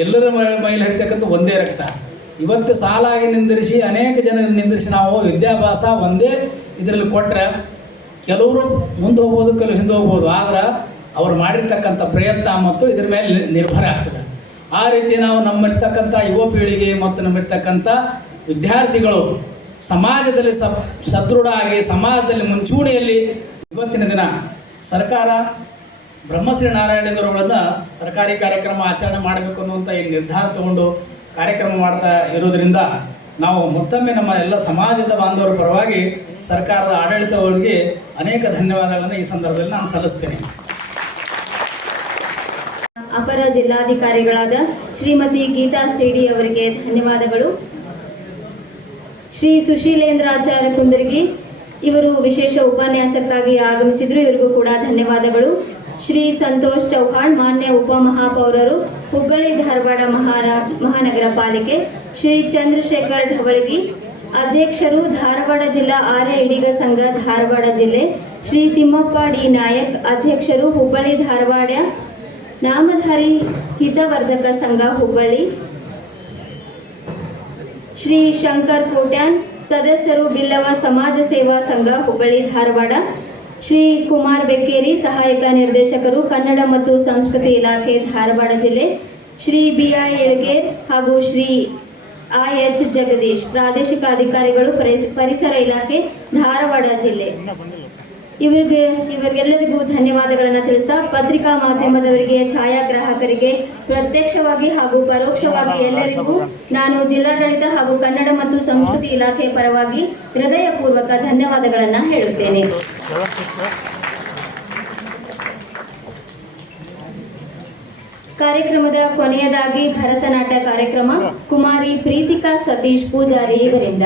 ಎಲ್ಲರ ಮೈಲಿ ಹರಿತಕ್ಕಂಥ ಒಂದೇ ರಕ್ತ. ಇವತ್ತು ಸಾಲಾಗಿ ನಿಂದಿರಿಸಿ ಅನೇಕ ಜನರನ್ನು ನಿಂದಿರಿಸಿ ನಾವು ವಿದ್ಯಾಭ್ಯಾಸ ಒಂದೇ ಇದರಲ್ಲಿ ಕೊಟ್ಟರೆ ಕೆಲವರು ಮುಂದೆ ಹೋಗ್ಬೋದು, ಕೆಲವು ಹಿಂದೆ ಹೋಗ್ಬೋದು. ಆದ್ರೆ ಅವರು ಮಾಡಿರ್ತಕ್ಕಂಥ ಪ್ರಯತ್ನ ಮತ್ತು ಇದ್ರ ಮೇಲೆ ನಿರ್ಭರ ಆಗ್ತದೆ. ಆ ರೀತಿ ನಾವು ನಮ್ಮಲ್ಲಿರ್ತಕ್ಕಂಥ ಯುವ ಪೀಳಿಗೆ ಮತ್ತು ನಮ್ಮಿರ್ತಕ್ಕಂಥ ವಿದ್ಯಾರ್ಥಿಗಳು ಸಮಾಜದಲ್ಲಿ ಸದೃಢ ಆಗಿ ಸಮಾಜದಲ್ಲಿ ಮುಂಚೂಣಿಯಲ್ಲಿ ಇವತ್ತಿನ ದಿನ ಸರ್ಕಾರ ಬ್ರಹ್ಮಶ್ರೀ ನಾರಾಯಣ ಗುರುಗಳನ್ನು ಸರ್ಕಾರಿ ಕಾರ್ಯಕ್ರಮ ಆಚರಣೆ ಮಾಡಬೇಕು ಅನ್ನುವಂಥ ಈ ನಿರ್ಧಾರ ತಗೊಂಡು ಕಾರ್ಯಕ್ರಮ ಮಾಡ್ತಾ ಇರೋದರಿಂದ ನಾವು ಮತ್ತೊಮ್ಮೆ ನಮ್ಮ ಎಲ್ಲ ಸಮಾಜದ ಬಾಂಧವರ ಪರವಾಗಿ ಸರ್ಕಾರದ ಆಡಳಿತಗಳಿಗೆ ಅನೇಕ ಧನ್ಯವಾದಗಳನ್ನು ಈ ಸಂದರ್ಭದಲ್ಲಿ ನಾನು ಸಲ್ಲಿಸ್ತೇನೆ. ಅಪರ ಜಿಲ್ಲಾಧಿಕಾರಿಗಳಾದ ಶ್ರೀಮತಿ ಗೀತಾ ಸಿಡಿ ಅವರಿಗೆ ಧನ್ಯವಾದಗಳು. ಶ್ರೀ ಸುಶೀಲೇಂದ್ರಾಚಾರ್ಯ ಕುಂದರ್ಗಿ ಇವರು ವಿಶೇಷ ಉಪನ್ಯಾಸಕ್ಕಾಗಿ ಆಗಮಿಸಿದ್ರು, ಇವರಿಗೂ ಕೂಡ ಧನ್ಯವಾದಗಳು. ಶ್ರೀ ಸಂತೋಷ್ ಚೌಹಾಣ್ ಮಾನ್ಯ ಉಪಮಹಾಪೌರರು ಹುಬ್ಬಳ್ಳಿ ಧಾರವಾಡ ಮಹಾನಗರ ಪಾಲಿಕೆ, ಶ್ರೀ ಚಂದ್ರಶೇಖರ್ ಢವಳಗಿ ಅಧ್ಯಕ್ಷರು ಧಾರವಾಡ ಜಿಲ್ಲಾ ಆರ್ಯ ಇಡಿಗ ಸಂಘ ಧಾರವಾಡ ಜಿಲ್ಲೆ, ಶ್ರೀ ತಿಮ್ಮಪ್ಪ ಡಿ ನಾಯಕ್ ಅಧ್ಯಕ್ಷರು ಹುಬ್ಬಳ್ಳಿ ಧಾರವಾಡ ನಾಮಧಾರಿ ಹಿತವರ್ಧಕ ಸಂಘ ಹುಬ್ಬಳ್ಳಿ, ಶ್ರೀ ಶಂಕರ್ ಕೋಟ್ಯಾನ್ ಸದಸ್ಯರು ಬಿಲ್ಲವ ಸಮಾಜ ಸೇವಾ ಸಂಘ ಹುಬ್ಬಳ್ಳಿ ಧಾರವಾಡ, ಶ್ರೀ ಕುಮಾರ್ ಬೆಕ್ಕೇರಿ ಸಹಾಯಕ ನಿರ್ದೇಶಕರು ಕನ್ನಡ ಮತ್ತು ಸಂಸ್ಕೃತಿ ಇಲಾಖೆ ಧಾರವಾಡ ಜಿಲ್ಲೆ, ಶ್ರೀ ಬಿ.ಐ. ಎಳಗೇರ್ ಹಾಗೂ ಶ್ರೀ ಐ.ಎಚ್. ಜಗದೀಶ್ ಪ್ರಾದೇಶಿಕ ಅಧಿಕಾರಿಗಳು ಪರಿಸರ ಇಲಾಖೆ ಧಾರವಾಡ ಜಿಲ್ಲೆ. ಇವರಿಗೆಲ್ಲರಿಗೂ ಧನ್ಯವಾದಗಳನ್ನು ತಿಳಿಸ್ತಾ ಪತ್ರಿಕಾ ಮಾಧ್ಯಮದವರಿಗೆ, ಛಾಯಾಗ್ರಾಹಕರಿಗೆ ಪ್ರತ್ಯಕ್ಷವಾಗಿ ಹಾಗೂ ಪರೋಕ್ಷವಾಗಿ ಎಲ್ಲರಿಗೂ ನಾನು ಜಿಲ್ಲಾಡಳಿತ ಹಾಗೂ ಕನ್ನಡ ಮತ್ತು ಸಂಸ್ಕೃತಿ ಇಲಾಖೆ ಪರವಾಗಿ ಹೃದಯಪೂರ್ವಕ ಧನ್ಯವಾದಗಳನ್ನು ಹೇಳುತ್ತೇನೆ. ಕಾರ್ಯಕ್ರಮದ ಕೊನೆಯದಾಗಿ ಭರತನಾಟ್ಯ ಕಾರ್ಯಕ್ರಮ ಕುಮಾರಿ ಪ್ರೀತಿಕಾ ಸತೀಶ್ ಪೂಜಾರಿ ಇವರಿಂದ.